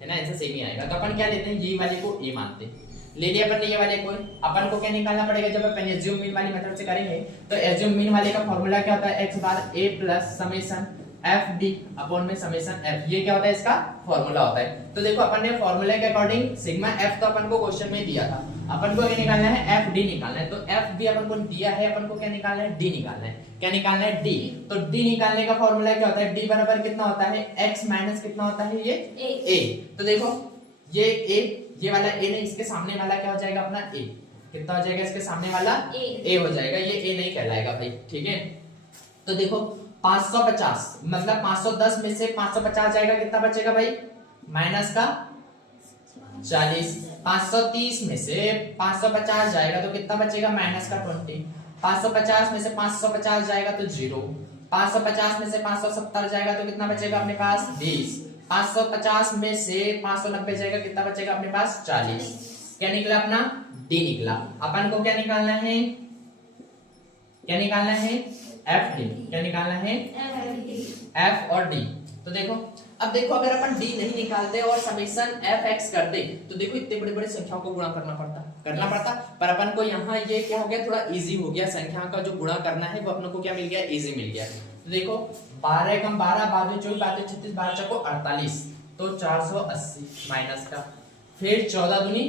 है ना, आंसर सेम ही आएगा। तो अपन क्या लेते हैं, ये वाले को a मानते हैं। ले लिया अपन ने ये वाले कोई, अपन को क्या निकालना पड़ेगा जब अपन एज्यूम मीन वाली मेथड से करेंगे। तो एज्यूम मीन वाले का फॉर्मूला क्या होता है, x bar a plus summation F D upon में समेशन एफ, ये क्या होता है इसका फॉर्मूला होता है। तो देखो अपन ने फॉर्मूला के अकॉर्डिंग सिग्मा एफ तो अपन को क्वेश्चन में दिया था, अपन को क्या निकालना है, एफ डी निकालना है। तो एफ डी अपन को दिया है, अपन को क्या निकालना है, डी निकालना है। क्या निकालना है, डी। तो डी निकालने का फॉर्मूला क्या होता है, डी बराबर कितना होता है, x माइनस कितना होता है, ये a। तो देखो ये a, ये वाला a नहीं, इसके सामने वाला क्या हो जाएगा अपना a, कितना हो जाएगा इसके सामने वाला a हो जाएगा, ये a नहीं कहलाएगा भाई, ठीक है। तो देखो 550 मतलब 510 में से 550 जाएगा, कितना बचेगा भाई, माइनस का 40। 530 में से 550 जाएगा तो कितना बचेगा, माइनस का 20। 550 में से 550 जाएगा तो 0। 550 में से 570 जाएगा तो कितना बचेगा अपने पास, 20। 550 में से 590 जाएगा, कितना बचेगा अपने पास, 40। क्या निकला अपना, डी निकला। अपन को क्या निकालना है, क्या निकालना है, एफ डी। क्या निकालना है, एफ और डी। तो देखो अब देखो अगर अपन डी नहीं निकालते और समेशन एफ एक्स करते तो देखो इतने बड़े बड़े संख्याओं को गुणा करना पड़ता, पर अपन को यहाँ ये क्या हो गया, थोड़ा इजी हो गया, संख्या का जो गुणा करना है वो अपन को क्या मिल गया, इजी मिल गया। तो देखो 12 कम 12 12 24 12 36 12 चौको 48, तो 480 माइनस का, फिर 14 दूनी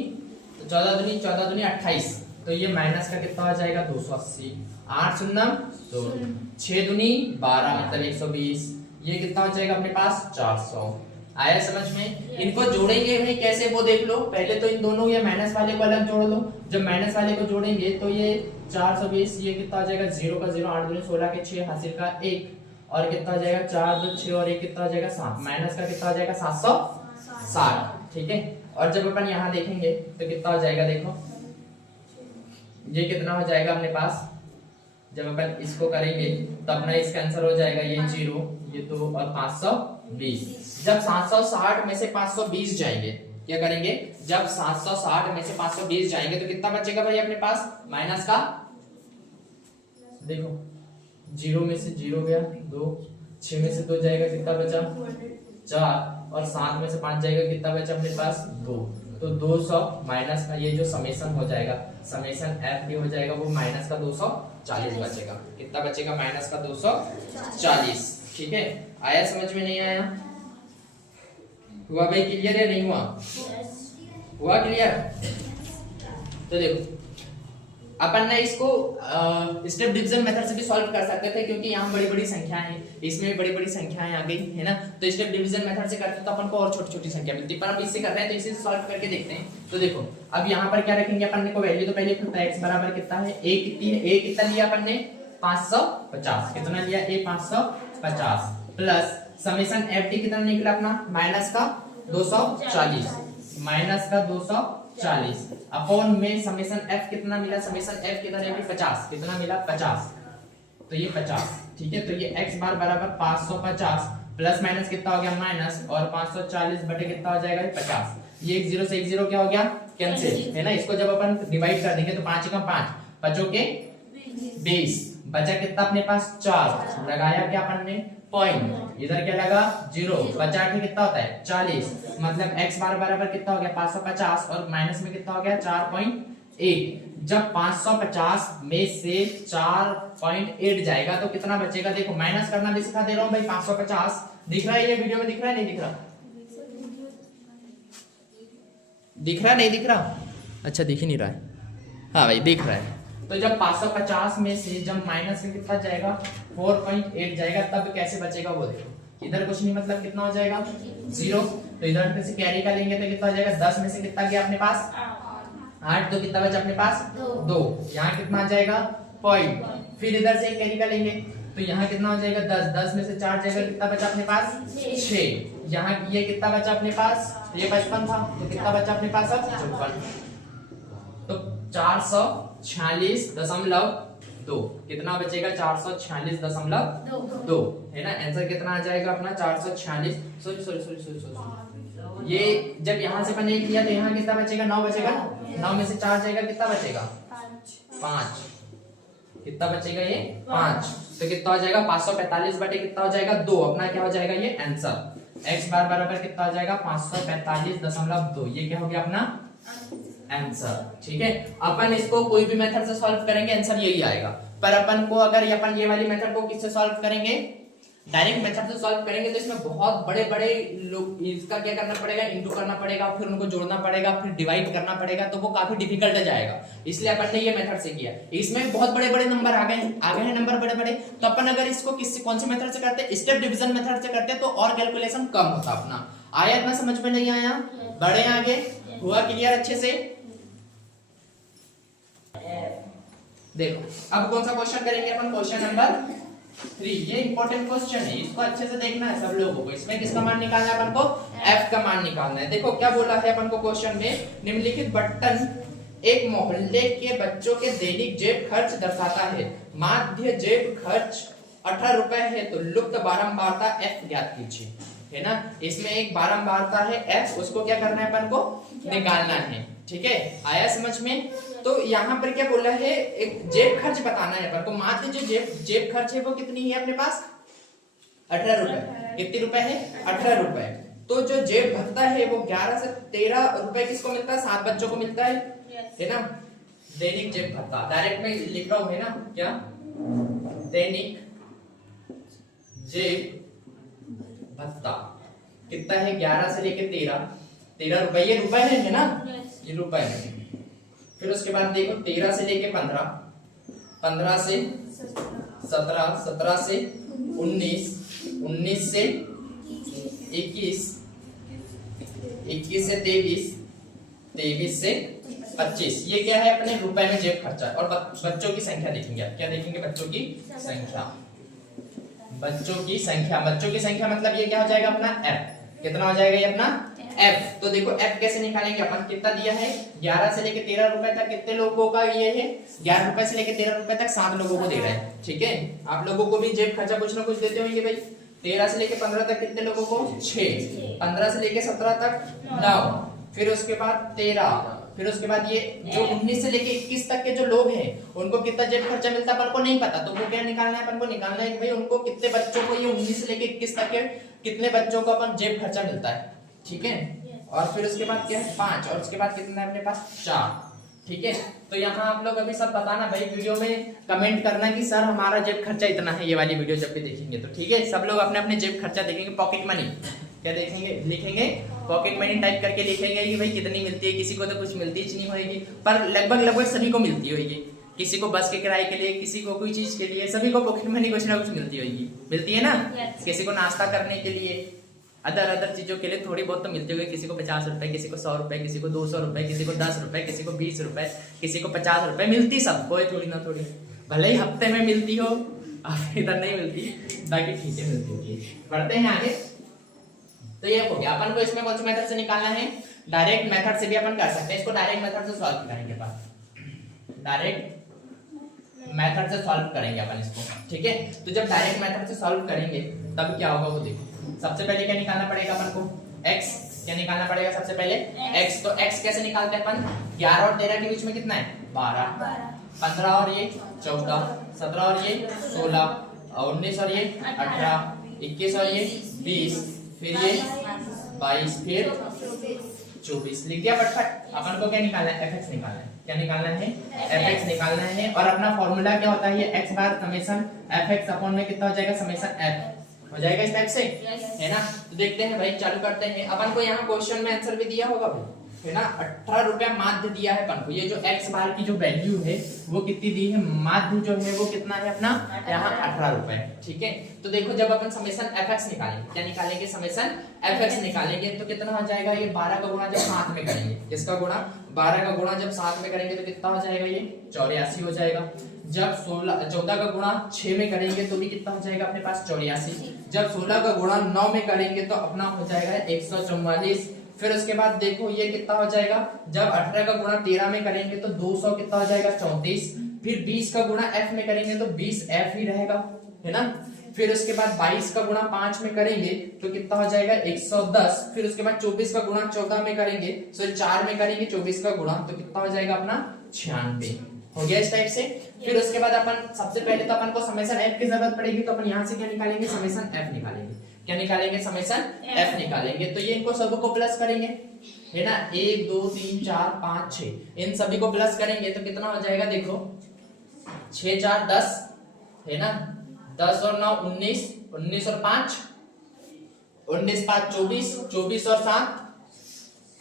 28, तो ये माइनस का कितना हो जाएगा, 280। 8 शून्य 2, 6 दूनी 12 मतलब 120, ये कितना हो जाएगा अपने पास, 400। आया समझ में। इनको जोड़ेंगे भाई कैसे वो देख लो, पहले तो इन दोनों ये माइनस वाले को अलग जोड़ लो, जब माइनस वाले को जोड़ेंगे तो ये 420, ये कितना हो जाएगा, 0 का 0, 8 दूनी 16 के 6 हासिल का 1, और कितना हो जाएगा 4 2 6 और 1 कितना हो जाएगा 7, माइनस का कितना हो जाएगा 760, ठीक है। और जब अपन यहाँ देखेंगे तो कितना हो जाएगा, देखो ये कितना हो जाएगा अपने पास, जब अपन इसको करेंगे तो अपना इसका आंसर हो जाएगा ये 0, ये 2 और 520। जब 760 में से 520 जाएंगे, क्या करेंगे, जब 760 में से 520 जाएंगे तो कितना बचेगा भाई अपने पास, माइनस का, देखो 0 में से 0 गया 2, 6 में से 2 जाएगा, कितना बचा 4, और 7 में से 5 जाएगा, कितना बचा अपने पास 2, तो 200 माइनस का ये जो समेशन हो जाएगा, समेशन एफ डी हो जाएगा वो माइनस का 240 बचेगा। कितना बचेगा, माइनस का 240, ठीक है। आया समझ में, नहीं आया, हुआ भाई क्लियर या नहीं हुआ, हुआ क्लियर। तो देखो अपन ने इसको स्टेप डिवीजन मेथड से भी सॉल्व कर सकते थे, क्योंकि यहाँ बड़ी बड़ी संख्याएं हैं, इसमें बड़ी बड़ी संख्याएं आ गई है ना, तो स्टेप डिवीजन मेथड से करते तो अपन को और छोटी छोटी संख्या मिलती, पर अब इससे कर रहे हैं तो इसे सॉल्व करके देखते हैं। तो देखो अब यहाँ पर क्या रखेंगे अपन को वैल्यू, तो पहले पता है x बराबर कितना है, a कितनी है, a कितना लिया अपन ने 550, कितना लिया a 550, plus summation F D कितना निकला अपना, माइनस का 240, माइनस का 240 अपॉन में समेशन एफ कितना मिला, समेशन एफ कितना मिला 50, कितना मिला 50, तो ये 50, ठीक है। तो ये x बार बराबर 550 प्लस माइनस कितना हो गया, माइनस, और 540 बटे कितना हो जाएगा 50, ये एक 0 से एक 0 क्या हो गया, कैंसिल, है ना। इसको जब अपन डिवाइड कर देंगे तो 5 का 5 बचो के 20, बचा कितना अपने पास 4, लगाया क्या अपन ने पॉइंट, इधर क्या लगा 0, बचा के कितना होता है 40, मतलब x बार बराबर कितना हो गया 550 और माइनस में कितना हो गया 4.8। जब 550 में से 4.8 जाएगा तो कितना बचेगा, देखो माइनस करना भी सिखा दे रहा हूं भाई। 550 दिख रहा है, ये वीडियो में दिख रहा है, नहीं दिख रहा, दिख रहा नहीं दिख रहा, अच्छा दिख ही नहीं रहा है, हाँ भाई दिख रहा है। तो जब 550 में से जब माइनस में कितना जाएगा 4.8 जाएगा, तब कैसे बचेगा वो देखो, इधर कुछ नहीं मतलब कितना हो जाएगा 0, तो इधर से कैरी का लेंगे तो कितना हो जाएगा, 10 में से कितना गया अपने पास 8, तो कितना बचा अपने पास 2, यहाँ कितना आ जाएगा पॉइंट, फिर इधर से कैरी का लेंगे तो यहाँ कितना हो जाएगा 10, 10 में से 4 जाएगा, कितना बचा अपने पास 6, यहाँ ये कितना बचा अपने पास, ये 55 था, तो कितना बचा अपने पास अब 54, तो 446.2, कितना बचेगा 446.2, है ना। आंसर कितना आ जाएगा अपना 446, सॉरी, ये जब यहाँ से अपन एक किया तो यहाँ कितना बचेगा 9 बचेगा, 9 में से 4 जाएगा, कितना बचेगा 5, कितना बचेगा ये 5, तो कितना हो जाएगा 545 बटे कितना हो जाएगा 2, अपना क्या हो जाएगा ये आंसर। x बार बराबर कितना हो जाएगा 545.2, ये क्या हो गया अपना आंसर। ठीक है, अपन इसको कोई भी मेथड से सॉल्व करेंगे आंसर यही आएगा। पर अपन को अगर अपन ये वाली मेथड को किससे सॉल्व करेंगे, डायरेक्ट मेथड से सॉल्व करेंगे तो इसमें बहुत बड़े बड़े लोग इसका क्या करना पड़ेगा, इनटू करना पड़ेगा, फिर उनको जोड़ना पड़ेगा, फिर डिवाइड करना पड़ेगा, तो वो काफी डिफिकल्ट हो जाएगा। इसलिए अपन ने ये मेथड से किया। इसमें बहुत बड़े बड़े नंबर आ गए हैं नंबर बड़े बड़े, तो अपन अगर इसको कौन से मेथड से करते, स्टेप डिवीजन मेथड से करते तो और कैलकुलेशन कम होता अपना। आया इतना समझ में नहीं आया, बड़े आगे हुआ क्लियर अच्छे से। देखो अब कौन सा क्वेश्चन करेंगे अपन, क्वेश्चन नंबर 3। ये इंपॉर्टेंट क्वेश्चन है, इसको अच्छे से देखना है सब लोगों को। इसमें किसका मान निकालना है अपन को, f का मान निकालना है। देखो क्या बोला है अपन को क्वेश्चन में, निम्नलिखित बटन एक मोहल्ले के बच्चों के दैनिक जेब खर्च दर्शाता है। माध्य जेब खर्च 18 रुपए है, तो लुप्त बारंबारता f ज्ञात कीजिए। है ना, इसमें एक बारंबारता है f, उसको क्या करना है अपन को निकालना है। ठीक है, आया समझ में। तो यहाँ पर क्या बोला है, एक जेब खर्च बताना है अपन को। माध्य जो जेब खर्च है वो कितनी है अपने पास, 18 रुपए। कितने रुपए है, 18 रुपए। तो जो जेब भत्ता है वो 11 से 13 रुपए किसको मिलता है, 7 बच्चों को मिलता है ना। दैनिक जेब भत्ता डायरेक्ट में लिख रहा हूं, है ना, क्या दैनिक जेब भत्ता कितना है, 11 से लेके 13 रुपए। ये रुपए है ना, ये रुपए है। फिर उसके बाद देखो 13 से लेके 15, 15 से 17, 17 से 19, 19 से 21, 21 से 23, 23 से 25। ये क्या है अपने रुपए में जेब खर्चा। और बच्चों की संख्या देखेंगे, क्या देखेंगे, बच्चों की संख्या। बच्चों की संख्या, बच्चों की संख्या मतलब ये क्या हो जाएगा अपना f। कितना हो जाएगा ये अपना f। तो देखो f कैसे निकालेंगे अपन, कितना दिया है 11 से लेके 13 रुपए तक कितने लोगों का ये है, 11 रुपए से लेके 13 रुपए तक 7 लोगों को दे रहा है। ठीक है, आप लोगों को भी जेब खर्चा कुछ ना कुछ देते होंगे भाई। 13 से लेके 15 तक कितने लोगों को, 6। 15 से लेके 17 तक 9, फिर उसके बाद 13, फिर उसके बाद ये जो 19 से लेके 21 तक के जो लोग हैं उनको कितना जेब खर्चा मिलता है अपन को नहीं पता। तो वो क्या निकालना है अपन को, निकालना है भाई उनको कितने बच्चों को, ये 19 से लेके 21 तक के कितने बच्चों को अपन जेब खर्चा मिलता है। ठीक है, और फिर उसके बाद क्या है 5, और उसके बाद कितना है अपने पास 4। ठीक है, तो यहाँ आप लोग अभी सब बताना भाई, वीडियो में कमेंट करना कि सर हमारा जेब खर्चा इतना है। ये वाली वीडियो जब भी देखेंगे तो ठीक है, सब लोग अपने अपने जेब खर्चा देखेंगे। पॉकेट मनी क्या देखेंगे, लिखेंगे पॉकेट मनी टाइप करके लिखेंगे कि भाई कितनी मिलती है। किसी को तो कुछ मिलती नहीं होगी, पर लगभग सभी को मिलती होगी। किसी को बस के किराए के लिए, किसी को कोई चीज के लिए, सभी को पॉकेट मनी कुछ ना कुछ मिलती होगी। मिलती है ना, किसी को नाश्ता करने के लिए, अदर चीजों के लिए थोड़ी बहुत तो मिलती होगी। किसी को 50 रुपए, किसी को 100 रुपए, किसी को 200 रुपए, किसी को 10 रुपए, किसी को 20 रुपए, किसी को 50 रुपए, मिलती सबको है थोड़ी ना थोड़ी। भले ही हफ्ते में मिलती हो, इधर नहीं मिलती, बाकी ठीक है मिलती होगी। बढ़ते हैं आगे। तो ये हो गया, अपन को इसमें कौन से मेथड से निकालना है, डायरेक्ट मेथड से भी अपन कर सकते हैं। इसको डायरेक्ट मेथड से सॉल्व करेंगे अपन, डायरेक्ट मेथड से सॉल्व करेंगे अपन इसको। ठीक है, तो जब डायरेक्ट मेथड से सॉल्व करेंगे तब क्या होगा वो देखो। सबसे पहले क्या निकालना पड़ेगा अपन को, x। क्या निकालना पड़ेगा सबसे पहले x। तो x कैसे निकालते हैं अपन, 11 और 13 के बीच में कितना है 12, 15 और ये 14, 17 और ये 16, 19 और ये 18, 21 और ये 20, फिर ये 22, फिर 24। लिख दिया फटाफट। अपन को क्या निकालना है, fx निकालना है। क्या निकालना है, fx निकालना है। और अपना फॉर्मूला क्या होता है, ये x बार समेशन fx अपॉन में कितना हो जाएगा, समेशन f हो जाएगा इस टाइप से, है ना। तो देखते हैं भाई, चालू करते हैं। अपन को यहाँ क्वेश्चन में आंसर भी दिया होगा भाई, है ना। 18 रुपया माध्य दिया है अपन को। ये जो x बार की जो वैल्यू है वो कितनी दी है, माध्य जो है वो कितना है अपना यहाँ 18 रुपए। ठीक है, तो देखो जब अपन समेशन fx निकालेंगे, क्या निकालेंगे, समेशन fx निकालेंगे, तो कितना हो जाएगा, ये 12 का गुणा जब साथ में करेंगे, किसका गुणा, 12 का गुणा जब साथ में करेंगे तो कितना हो जाएगा, ये 84 हो जाएगा। जब 14 का गुणा 6 में करेंगे तो भी कितना हो जाएगा अपने पास 84। जब 16 का गुणा 9 में करेंगे तो अपना हो जाएगा 144। फिर उसके बाद देखो ये कितना हो जाएगा, जब 18 का गुणा 13 में करेंगे तो 200 कितना हो जाएगा 34। फिर 20 का गुणा f में करेंगे तो 20f ही रहेगा, है ना। फिर उसके बाद 22 का गुणा 5 में करेंगे तो कितना हो जाएगा 110। फिर उसके बाद 24 का गुणा 14 में करेंगे, सॉरी 4 में करेंगे 24 का गुणा तो कितना हो जाएगा अपना 96। हो गया इस टाइप से। फिर उसके बाद अपन सबसे पहले तो अपन को समेशन f की जरूरत पड़ेगी, तो अपन यहाँ से क्या निकालेंगे, समेशन f निकालेंगे। क्या निकालेंगे, समेशन एफ निकालेंगे। तो ये इनको सबको प्लस करेंगे, है ना, 1 2 3 4 5 6, इन सभी को प्लस करेंगे तो कितना हो जाएगा, देखो 6 4 10, है ना, 10 और 9 19, 19 और 5 19, 5 24, 24 और 7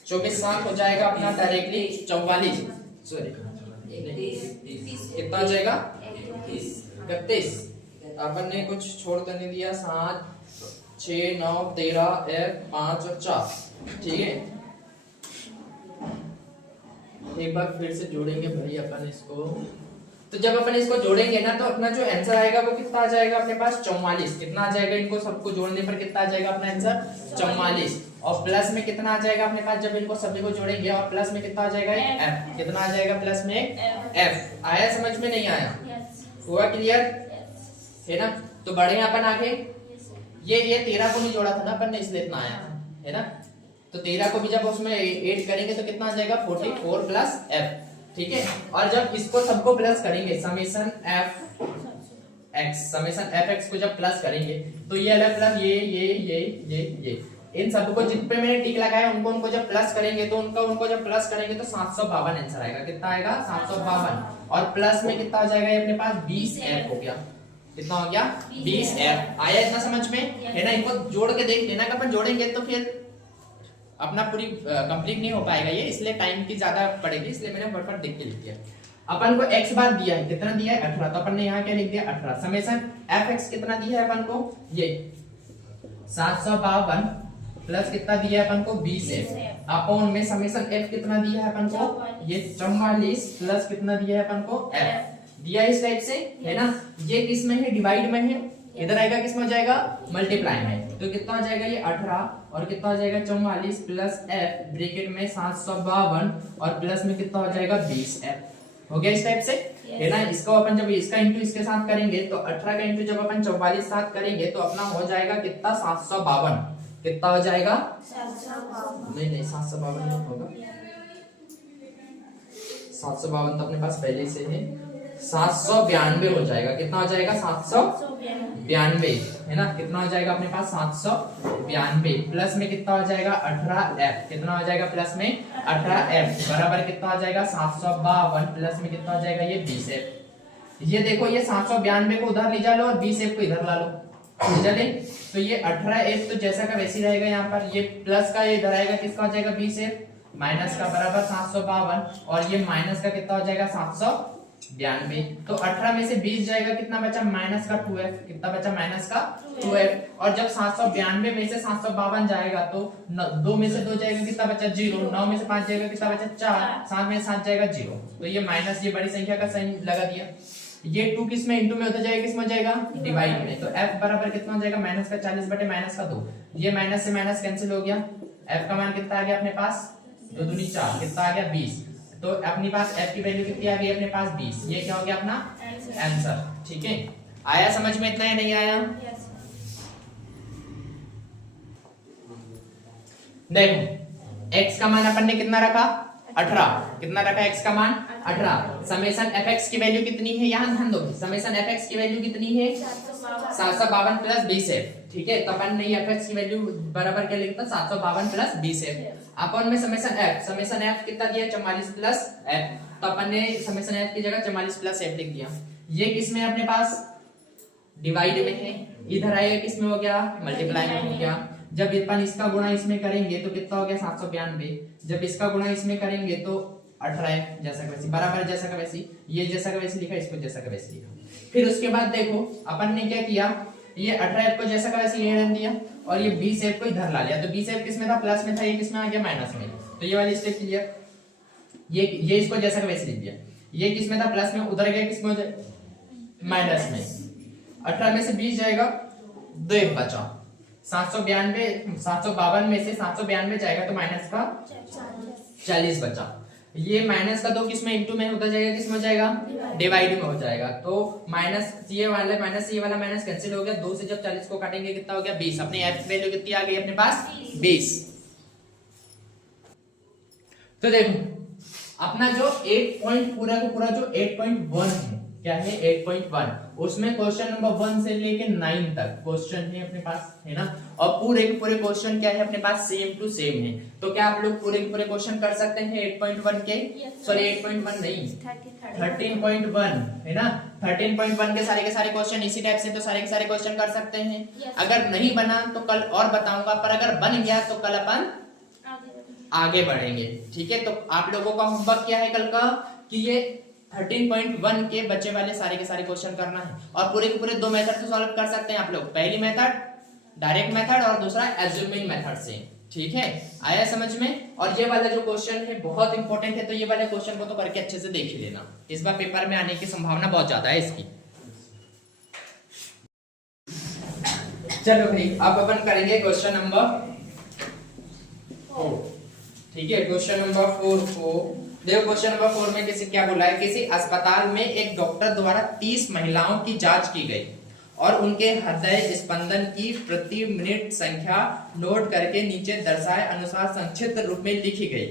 24, 7 हो जाएगा अपना डायरेक्टली 44, सॉरी कितना हो जाएगा 31। अपन ने कुछ छोड़ तो नहीं दिया, 7 6 9 13 1 5 और 4, ठीक है। एक बार फिर से जोड़ेंगे भाई अपन इसको, तो जब अपन इसको जोड़ेंगे ना तो अपना जो आंसर आएगा वो कितना आ जाएगा अपने पास 44, कितना आ जाएगा, इनको सबको जोड़ने पर कितना आ जाएगा अपना आंसर 44, और प्लस में कितना आ जाएगा अपने पास जब इनको सभी को जोड़ेंगे, और प्लस में कितना आ जाएगा एफ, कितना आ जाएगा प्लस में एफ। आया समझ में, नहीं आया, हुआ क्लियर, है ना। तो बढ़े अपन आगे, ये 13 को नहीं जोड़ा था ना अपन ने, इसलिए इतना आया, है ना। तो 13 को भी जब उसमें ऐड करेंगे तो कितना आ जाएगा 44 प्लस एफ, ठीक है। और जब इसको सबको प्लस करेंगे, summation F x, summation F x को जब प्लस करेंगे तो ये अलग प्लस ये इन सबको जितने मैंने टिक लगाया उनको जब प्लस करेंगे तो उनको जब प्लस करेंगे तो 752 आंसर आएगा। कितना आएगा 752, और प्लस में कितना आ जाएगा ये अपने पास 20 एफ हो गया। कितना हो गया 20 एफ। आया इतना समझ में, है ना। इनको जोड़ के देख लेना, कि अपन जोड़ेंगे तो फिर अपना पूरी कंप्लीट नहीं हो पाएगा ये, इसलिए टाइम की ज्यादा पड़ेगी, इसलिए मैंने फटाफट देख के लिख दिया। अपन को x बार दिया है, कितना दिया है 18, तो अपन ने यहाँ क्या लिख दिया 18। समेशन fx कितना दिया है अपन को, ये 752 प्लस कितना दिया है अपन को 20f, अपॉन में समेशन f कितना दिया है अपन को, ये 44 प्लस कितना दिया है अपन को f दिया इस टाइप से, है ना। ये किस में है, डिवाइड में है, इधर आएगा किस में हो जाएगा मल्टीप्लाई में, तो कितना हो जाएगा ये 18 और कितना हो जाएगा 44 प्लस f ब्रैकेट में 752 और प्लस में कितना हो जाएगा 20f, हो गया इस टाइप से, है ना। इसको अपन जब इसका इंटू इसके साथ करेंगे तो 18 का इंटू जब अपन 44 साथ करेंगे तो अपना हो जाएगा कितना 752, कितना हो जाएगा 752, नहीं 752 नहीं होगा, 752 तो अपने पास पहले से है, 792 हो जाएगा। कितना हो जाएगा 792, है ना। कितना हो जाएगा अपने पास 792 प्लस में कितना हो जाएगा 18f, कितना हो जाएगा प्लस में 18f बराबर कितना हो जाएगा 752 प्लस में कितना हो जाएगा ये 20f। ये देखो ये 792 को उधर ले जा लो और 20f को इधर ला लो, चले। तो ये 18f तो जैसा का वैसे रहेगा, यहाँ पर ये प्लस का ये इधर आएगा, किसका हो जाएगा 20f माइनस का बराबर 752, और ये माइनस का कितना हो जाएगा 792। तो 18 में से 20 जाएगा, कितना बचा माइनस का 2f, कितना बचा माइनस का 2f। और जब 792 में से 752 जाएगा तो 2 में से 2 जाएगा, कितना बचा 0, 9 में से 5 जाएगा, कितना बचा 4, 7 में से 7 जाएगा 0। तो ये माइनस, ये बड़ी संख्या का साइन लगा दिया। ये 2 किस में इंटू में होता जाएगा, किस में जाएगा डिवाइड में। तो f बराबर कितना हो जाएगा माइनस का 40 बटे माइनस का 2, ये माइनस से माइनस कैंसिल हो गया। f का मान कितना आ गया अपने पास 2 दूनी 4, कितना आ गया 20। तो अपने पास f की वैल्यू कितनी आ गई अपने पास 20, ये क्या हो गया अपना आंसर, ठीक है। आया समझ में इतना या नहीं आया? देखो x का मान अपन ने कितना रखा 18, कितना रखा x का मान 18। समेशन fx की वैल्यू कितनी है, यहाँ ध्यान दो, समेशन fx की वैल्यू कितनी है 752 प्लस 20f, ठीक है। तो अपन ने fx की वैल्यू बराबर क्या लिखता 752 प्लस 20f अपन में समेशन f कितना दिया 44 प्लस f, तो अपन ने समेशन f की जगह 44 प्लस f लिख दिया। ये किस में अपने पास डिवाइड में है, इधर आएगा किस में हो गया मल्टीप्लाई में हो गया। जब अपन इसका गुणा इसमें करेंगे तो कितना हो गया 792, जब इसका गुणा इसमें करेंगे तो 18 जैसा का वैसी बराबर जैसा का वैसी, ये जैसा का वैसी लिखा, इसको जैसा का वैसी लिखा। फिर उसके बाद देखो अपन ने क्या किया, ये 18f को जैसा का वैसी ये रख दिया और ये 20f को इधर ला लिया। तो 20f किस में था प्लस में था, ये किस में आ गया माइनस में। तो ये वाली स्टेप क्लियर, ये इसको जैसा का वैसे लिख दिया। ये किस में था प्लस में, उधर गया किस में माइनस में। 18 में से 20 जाएगा 2 बचा, 752 में से 792 जाएगा तो माइनस का 40 बचा। ये माइनस का 2 किस में इंटू में होता जाएगा, किस में हो जाएगा डिवाइड में हो जाएगा। तो माइनस ये वाला माइनस ये वाला माइनस कैंसिल हो गया, 2 से जब 40 को काटेंगे कितना हो गया 20। अपने f वैल्यू कितनी आ गई अपने पास 20। तो देखो अपना जो 8 पॉइंट पूरा का पूरा जो 8.1 है क्या है 8.1, उसमें क्वेश्चन नंबर 1 से लेके 9 तक क्वेश्चन है अपने पास, है ना। और पूरे के पूरे क्वेश्चन क्या है अपने पास, सेम टू सेम है। तो क्या आप लोग पूरे के पूरे क्वेश्चन कर सकते हैं 8.1 के, सॉरी 8.1 नहीं 13.1, है ना। 13.1 के सारे क्वेश्चन इसी टाइप से, तो सारे के सारे क्वेश्चन कर सकते हैं। अगर नहीं बना तो कल और बताऊंगा, पर अगर बन गया तो कल अपन आगे बढ़ेंगे, ठीक है। तो आप लोगों का होमवर्क क्या है कल का, कि ये 13.1 के बच्चे वाले सारे के सारे क्वेश्चन करना है। और पूरे के पूरे दो मेथड से सॉल्व कर सकते हैं आप लोग, पहली मेथड डायरेक्ट मेथड और दूसरा एज्यूमिंग मेथड से, ठीक है। आया समझ में। और ये वाला जो क्वेश्चन है बहुत इंपॉर्टेंट है, तो ये वाले क्वेश्चन को तो करके अच्छे से देख ही लेना, इस बार पेपर में आने की संभावना बहुत ज्यादा है इसकी। चलो भाई अब अपन करेंगे क्वेश्चन नंबर 4, ठीक है। क्वेश्चन नंबर 4 को देखो, क्वेश्चन नंबर 4 में किसी क्या बोला है, किसी अस्पताल में एक डॉक्टर द्वारा 30 महिलाओं की जांच की गई और उनके हृदय स्पंदन की प्रति मिनट संख्या नोट करके नीचे दर्शाए अनुसार संक्षिप्त रूप में लिखी गई।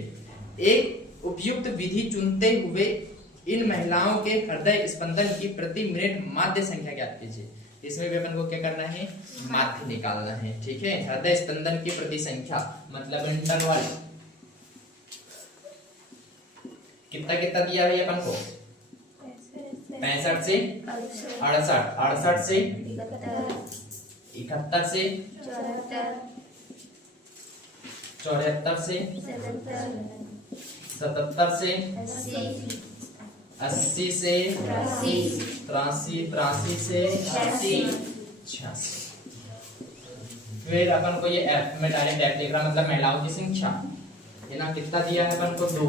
एक उपयुक्त विधि चुनते हुए इन महिलाओं के हृदय स्पंदन की प्रति मिनट माध्य संख्या ज्ञात कीजिए। इसमें भी अपन को क्या करना है, माध्य निकालना है, ठीक है। हृदय स्पंदन की प्रति संख्या मतलब इंटरवल कितना कितना दिया है अपन को, 65 से 68, 68 से 71 से 74 से 77 से 80 से 83 से 86। फिर अपन को ये एफ में डायरेक्ट एफ लिख रहा, मतलब महिलाओं की संख्या है ना। कितना दिया है अपन को, 2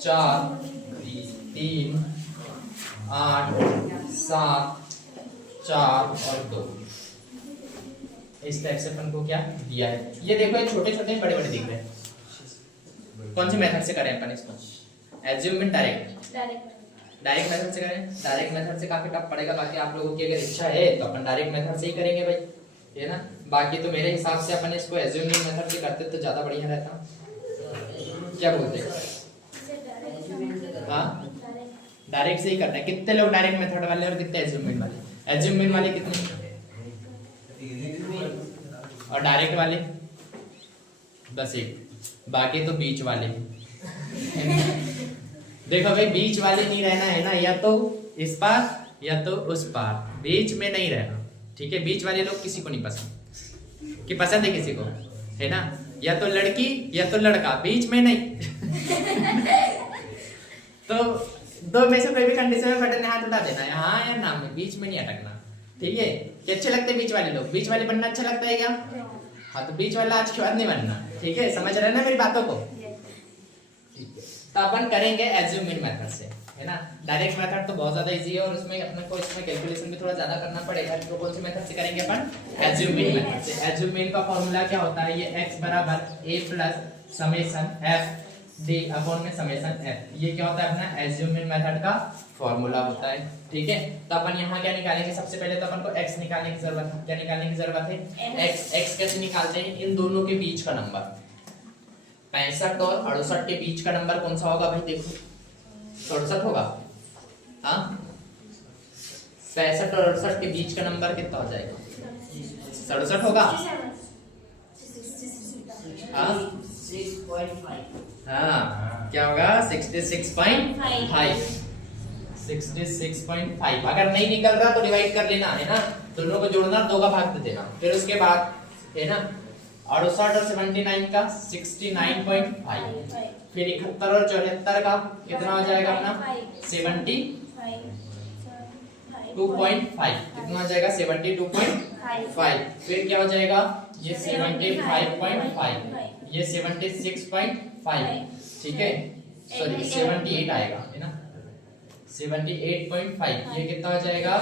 4 3 8 7 4 और 2, इस टाइप से अपन को क्या दिया है। ये देखो ये छोटे छोटे बड़े बड़े दिख रहे हैं। कौन से मेथड से करें अपन इसको, एज्यूम डायरेक्ट मेथड से करें। डायरेक्ट मेथड से काफी टफ पड़ेगा, बाकी आप लोगों की अगर इच्छा है तो अपन डायरेक्ट मेथड से ही करेंगे भाई, है ना। बाकी तो मेरे हिसाब से अपन इसको एज्यूमिंग मेथड से करते तो ज्यादा बढ़िया रहता, क्या बोलते हैं। हाँ डायरेक्ट से ही करना है। कितने लोग डायरेक्ट मेथड वाले और कितने एज्यूमिंग वाले, एज्यूमिंग वाले कितने और डायरेक्ट वाले बस एक, बाकी तो बीच वाले। देखो भाई बीच वाले नहीं रहना है ना, या तो इस पार या तो उस पार, बीच में नहीं रहना, ठीक है। बीच वाले लोग किसी को नहीं पसंद, कि पसंद है किसी को, है ना। या तो लड़की या तो लड़का, बीच में नहीं। तो दो में से कोई भी कंडीशन में बटन हाथ उठा देना है, हाँ या ना में, बीच में नहीं अटकना, ठीक है। कि अच्छे लगते हैं बीच वाले लोग, बीच वाले बनना अच्छा लगता है क्या, हाँ तो बीच वाला आज के बाद नहीं बनना, ठीक है। समझ रहे ना मेरी बातों को, ठीक है। तो अपन करेंगे एज्यूमिंग मेथड से, है ना। डायरेक्ट मेथड तो बहुत ज्यादा इजी है और उसमें अपने को इसमें कैलकुलेशन भी थोड़ा ज्यादा करना पड़ेगा। तो कौन सी मेथड से करेंगे अपन, एज्यूमिंग मेथड से। एज्यूमिंग का फॉर्मूला क्या होता है, ये x बराबर a plus summation f d upon में समेशन f, ये क्या होता है अपना एज्यूमिंग मेथड का फॉर्मूला होता है, ठीक है। तो अपन यहाँ क्या निकालेंगे, सबसे पहले तो अपन को x निकालने की जरूरत है। क्या निकालने की जरूरत है, x कैसे निकालते हैं, इन दोनों के बीच का नंबर, 65 और 68 के बीच का नंबर कौन सा होगा भाई, देखो 68 होगा, हाँ 65 और 68 के बीच का नंबर कितना हो जाएगा, 67 होगा, हाँ क्या होगा 66.5, 66.5। अगर नहीं निकल रहा तो डिवाइड कर लेना, है ना, दोनों को जोड़ना, 2 का भाग दे देना। फिर उसके बाद है ना 68 और 79 का 69.5, फिर 71 और 74 का कितना हो जाएगा अपना 72.5, कितना हो जाएगा 72.5। फिर क्या हो जाएगा ये 75.5, ये 76.5, ठीक है, सॉरी 78 आएगा, है ना 78.5। ये कितना हो जाएगा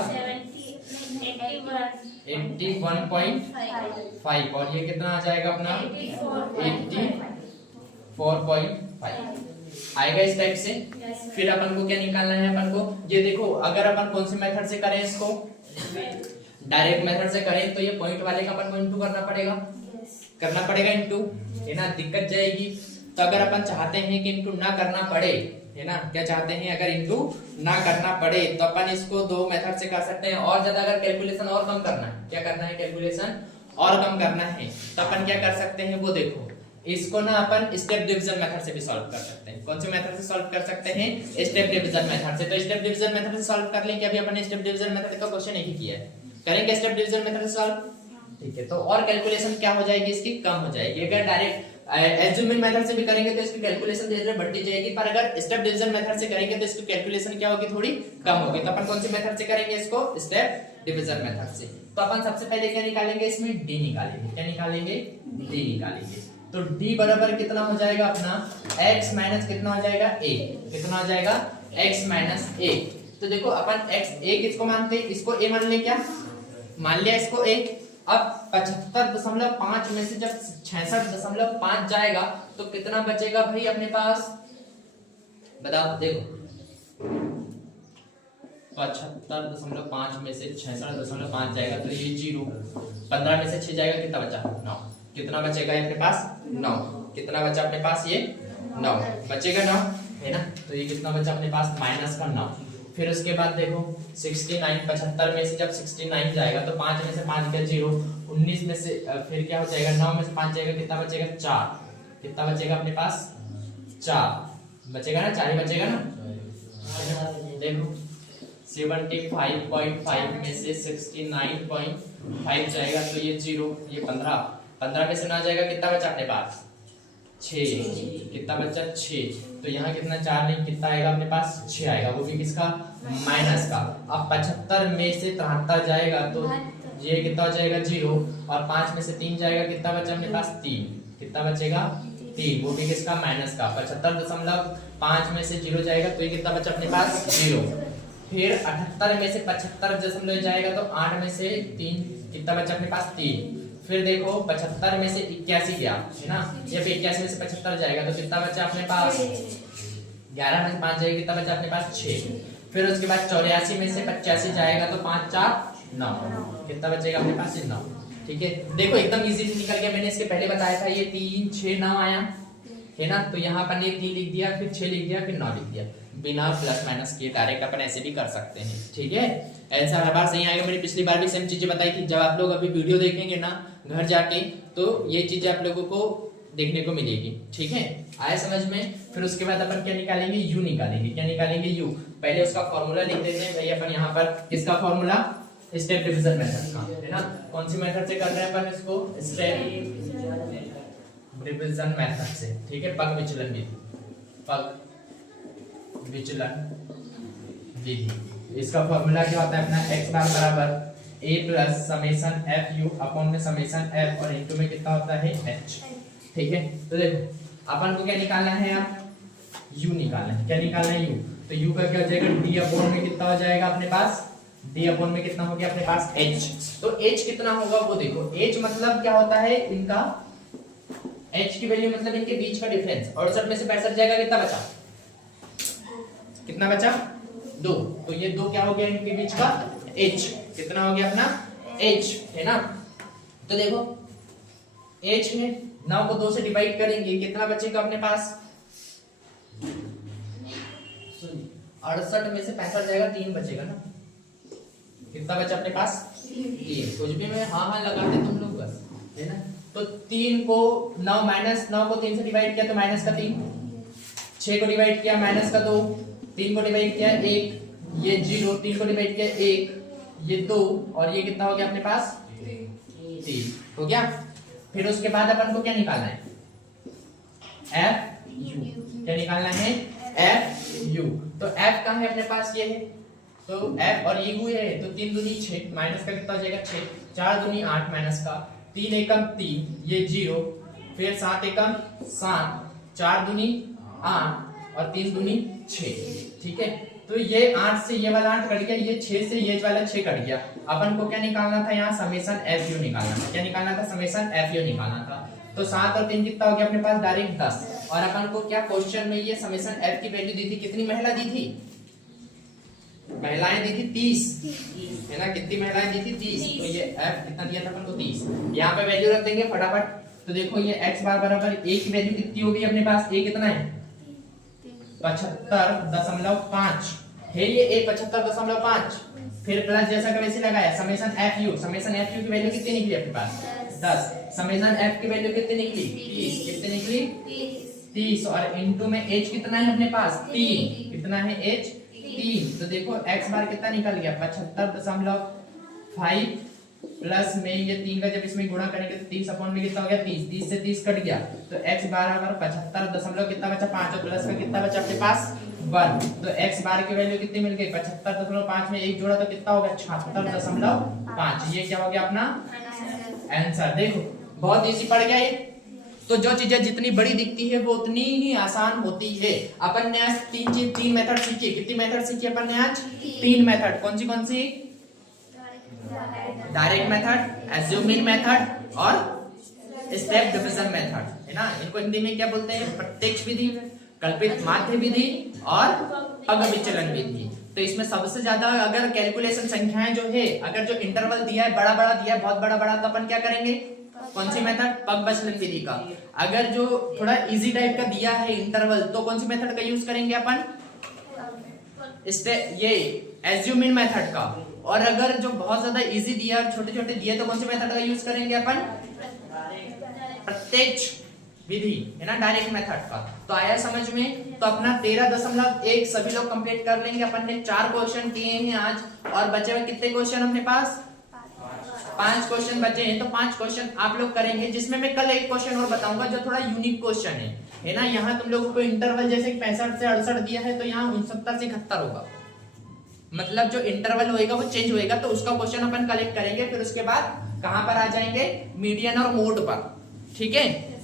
81.5, और ये कितना आ जाएगा अपना 84.5 आएगा इस टाइप से। फिर अपन को क्या निकालना है, अपन को ये देखो, अगर अपन कौन से मेथड से करें इसको, डायरेक्ट मेथड से करें तो ये पॉइंट वाले का अपन को इंटू करना पड़ेगा इंटू, है ना, दिक्कत जाएगी। तो अगर अपन चाहते हैं कि इंटू ना करना पड़े, है ना, क्या चाहते हैं, अगर इंटू ना करना पड़े तो अपन इसको दो मेथड से कर सकते हैं। और ज्यादा अगर कैलकुलेशन और कम करना है, क्या करना है, कैलकुलेशन और कम करना है तो अपन क्या कर सकते हैं, वो देखो इसको ना अपन स्टेप डिवीजन मेथड से भी सॉल्व कर सकते हैं। कौन से मेथड से सॉल्व कर सकते हैं, स्टेप डिवीजन मेथड से। तो स्टेप डिवीजन मेथड से सॉल्व कर लेंगे, अभी अपन स्टेप डिवीजन मेथड का क्वेश्चन नहीं किया है, करेंगे स्टेप डिवीजन मेथड से सॉल्व, ठीक है। तो और कैलकुलेशन क्या हो जाएगी इसकी, कम हो जाएगी। अगर डायरेक्ट एज्यूमिंग मेथड से भी करेंगे तो इसकी कैलकुलेशन धीरे धीरे बढ़ती जाएगी, पर अगर स्टेप डिवीजन मेथड से करेंगे तो इसकी कैलकुलेशन क्या होगी, थोड़ी कम होगी। तो अपन कौन सी मेथड से करेंगे इसको, स्टेप डिवीजन मेथड से। तो अपन सबसे पहले क्या निकालेंगे, इसमें d निकालेंगे, क्या निकालेंगे, d निकालेंगे। तो d बराबर कितना हो जाएगा अपना, x माइनस कितना हो जाएगा, a, कितना हो जाएगा, x माइनस a। तो देखो अपन x a किसको मानते हैं, इसको a मान ले, क्या मान लिया इसको a। अब 75.5 में से जब 66.5 जाएगा तो कितना बचेगा भाई अपने पास, बताओ, देखो 75.5 में से 66.5 जाएगा तो ये 0, 15 में से 6 जाएगा, कितना बचा, 9, कितना बचेगा अपने पास, 9, कितना बचा अपने पास, ये 9 बचेगा, 9 है ना। तो ये कितना बचा अपने पास, माइनस का 9। फिर उसके बाद देखो 69, 75 में से जब 69 जाएगा तो 5 में से 5 गया 0, 19 में से फिर क्या हो जाएगा, 9 में से 5 जाएगा, कितना बचेगा, 4, कितना बचेगा अपने पास, 4 बचेगा ना, 4 ही बचेगा ना। देखो 75.5 में से 69.5 जाएगा तो ये 0, ये 15 में से ना जाएगा, कितना बचा अपने पास, 6, कितना बचा, 6। तो यहाँ कितना, 4 नहीं, कितना आएगा अपने पास, 6 आएगा, वो भी किसका, माइनस का। अब 75 में से 73 जाएगा तो ये कितना हो जाएगा, 0, और 5 में से 3 जाएगा, कितना बचा अपने पास, 3, कितना बचेगा, 3, वो भी किसका, माइनस का। 75.5 में से 0 जाएगा तो ये कितना बचा अपने पास, 0। फिर 78 में से 75 जाएगा तो 8 में से 3 कितना बचा अपने पास, 3। फिर देखो 75 में से 81 गया है ना, जब 81 में से 75 जाएगा तो कितना बचा अपने पास, 11 में से 5 जाएगा, कितना बचा अपने पास, 6। फिर उसके बाद 84 में से 85 जाएगा तो 5 4 9, कितना बचेगा अपने पास, 9, ठीक है। देखो एकदम इजी से निकल गया, मैंने इसके पहले बताया था, ये 3 6 9 आया है ना। तो यहाँ पर 3 लिख दिया, फिर 6 लिख दिया, फिर 9 लिख दिया, बिना प्लस माइनस किए डायरेक्ट अपन ऐसे भी कर सकते हैं, ठीक है। आंसर हर बार सही आएगा। मैंने पिछली बार भी सेम चीजें बताई थी, जब आप लोग अभी वीडियो देखेंगे ना घर जाके तो ये चीजें आप लोगों को देखने को मिलेगी, ठीक है, आया समझ में। फिर उसके बाद अपन क्या निकालेंगे, u निकालेंगे, क्या निकालेंगे, u। पहले उसका फॉर्मूला लिख देते हैं भाई अपन यहाँ पर, किसका फॉर्मूला, स्टेप डिवीजन मेथड का, है ना। कौन सी मेथड से कर रहे हैं अपन इसको, स्टेप डिवीजन मेथड से, ठीक है। पग विचलन विधि, पग विचलन विधि। इसका फॉर्मूला क्या होता है अपना, x बार बराबर a plus summation f u upon में समेशन f और इनटू में कितना होता है h, ठीक है। तो देखो अपन को क्या निकालना है, अब u निकालना है, क्या निकालना है, u। तो u का क्या हो जाएगा, d अपॉन में कितना हो जाएगा अपने पास, d अपॉन में कितना हो गया अपने पास, h। तो h कितना होगा वो देखो, h मतलब क्या होता है इनका, h की वैल्यू मतलब इनके बीच का डिफरेंस। 68 में से 65 जाएगा, कितना बचा, कितना बचा, 2। तो ये 2 क्या हो गया इनके बीच का, h, कितना हो गया अपना, h, है ना। तो देखो h है, 9 को 2 से डिवाइड करेंगे, कितना बचेगा अपने पास, 68 में से 65 जाएगा, 3 बचेगा ना, कितना बचा अपने पास, 3। कुछ भी में हाँ लगाते तुम लोग बस, है ना। तो 3 को 9 माइनस 9 को 3 से डिवाइड किया तो माइनस का 3, 6 को डिवाइड किया माइनस का 2, 3 को डिवाइड किया 1, ये 0, 3 को डिवाइड किया 1, ये 2, और ये कितना हो गया अपने पास, 3 हो गया। फिर उसके बाद अपन को क्या निकालना है, एफ यू, क्या निकालना है, एफ यू। तो एफ कहाँ है अपने पास, ये है, तो एफ और ये हुए है, तो 3 दूनी 6, माइनस का कितना हो जाएगा 6, 4 दूनी 8 माइनस का, 3 एकम 3, ये 0, फिर 7 एकम 7, 4 दूनी 8 और 3 दूनी 6, ठीक है। तो ये 8 से ये वाला 8 कट गया, ये 6 से ये वाला 6 कट गया। अपन को क्या निकालना था, यहाँ समेशन एफ यू निकालना था, क्या निकालना था, समेशन एफ यू निकालना था। तो 7 और 3 कितना हो गया अपने पास, डायरेक्ट 10। और अपन को क्या क्वेश्चन में ये समेशन एफ की वैल्यू दी थी, कितनी महिला दी थी, महिलाएं दी थी 30, है ना, कितनी महिलाएं दी थी 30। तो ये एफ कितना दिया था अपन को, 30। यहाँ पे वैल्यू रख देंगे फटाफट। तो देखो ये x बार बराबर a की वैल्यू कितनी होगी अपने पास, a कितना है 75.5 है ये a 75.5, फिर प्लस जैसा का वैसे लगाया, समेशन एफ यू की वैल्यू कितनी निकली अपने पास 10, समेशन एफ की वैल्यू कितनी निकली 30, कितनी निकली 30, और इनटू में h कितना है अपने पास 3, कितना है h 3, तो देखो x बार कितना निकल गया 75.5 प्लस में ये 3 का जब इसमें गुणा करेंगे तो 30 अपॉन में कितना हो गया 30, 30 से 30 कट गया तो x बार अगर 75 कितना बचा 5 और प्लस का कितना बचा अपने पास 1, तो x बार की वैल्यू कितनी मिल गई 75.5 में एक जोड़ा तो कितना हो गया 76.5, ये क्या हो गया अपना आंसर। देखो बहुत इजी पड़ गया ये। तो जो चीजें जितनी बड़ी दिखती है वो उतनी ही आसान होती है। अपन ने आज तीन मेथड सीखी, कितनी मेथड सीखी अपन ने आज 3 मेथड, कौन सी डायरेक्ट मेथड, एज्यूमिंग मेथड और स्टेप डिवीजन मेथड, है ना। इनको हिंदी में क्या बोलते हैं, प्रत्यक्ष विधि, कल्पित माध्य विधि और अगविचलन विधि। तो इसमें सबसे ज्यादा अगर कैलकुलेशन संख्याएं जो है, अगर जो इंटरवल दिया है बड़ा बड़ा दिया है, बहुत बड़ा बड़ा, तो अपन क्या करेंगे, कौन सी मेथड, पगविचलन विधि का। अगर जो थोड़ा इजी टाइप का दिया है इंटरवल, तो कौन सी मेथड का यूज करेंगे अपन, ये एज्यूमिंग मेथड का। और अगर जो बहुत ज्यादा इजी दिया और छोटे छोटे दिए, तो कौन सी मेथड का यूज करेंगे अपन, प्रत्यक्ष विधि, है ना, डायरेक्ट मेथड का। तो आया समझ में। तो अपना 13.1 सभी लोग कंप्लीट कर लेंगे। अपन ने 4 क्वेश्चन किए हैं आज, और बचे हुए कितने क्वेश्चन अपने पास, 5 क्वेश्चन बचे हैं। तो 5 क्वेश्चन आप लोग करेंगे, जिसमें मैं कल एक क्वेश्चन और बताऊंगा जो थोड़ा यूनिक क्वेश्चन है ना। यहाँ तुम लोगों को इंटरवल जैसे 65 से 68 दिया है, तो यहाँ 69 से 71 होगा, मतलब जो इंटरवल होएगा वो चेंज होएगा। तो उसका क्वेश्चन अपन कलेक्ट करेंगे, फिर उसके बाद कहां पर आ जाएंगे, मीडियन और मोड पर, ठीक है।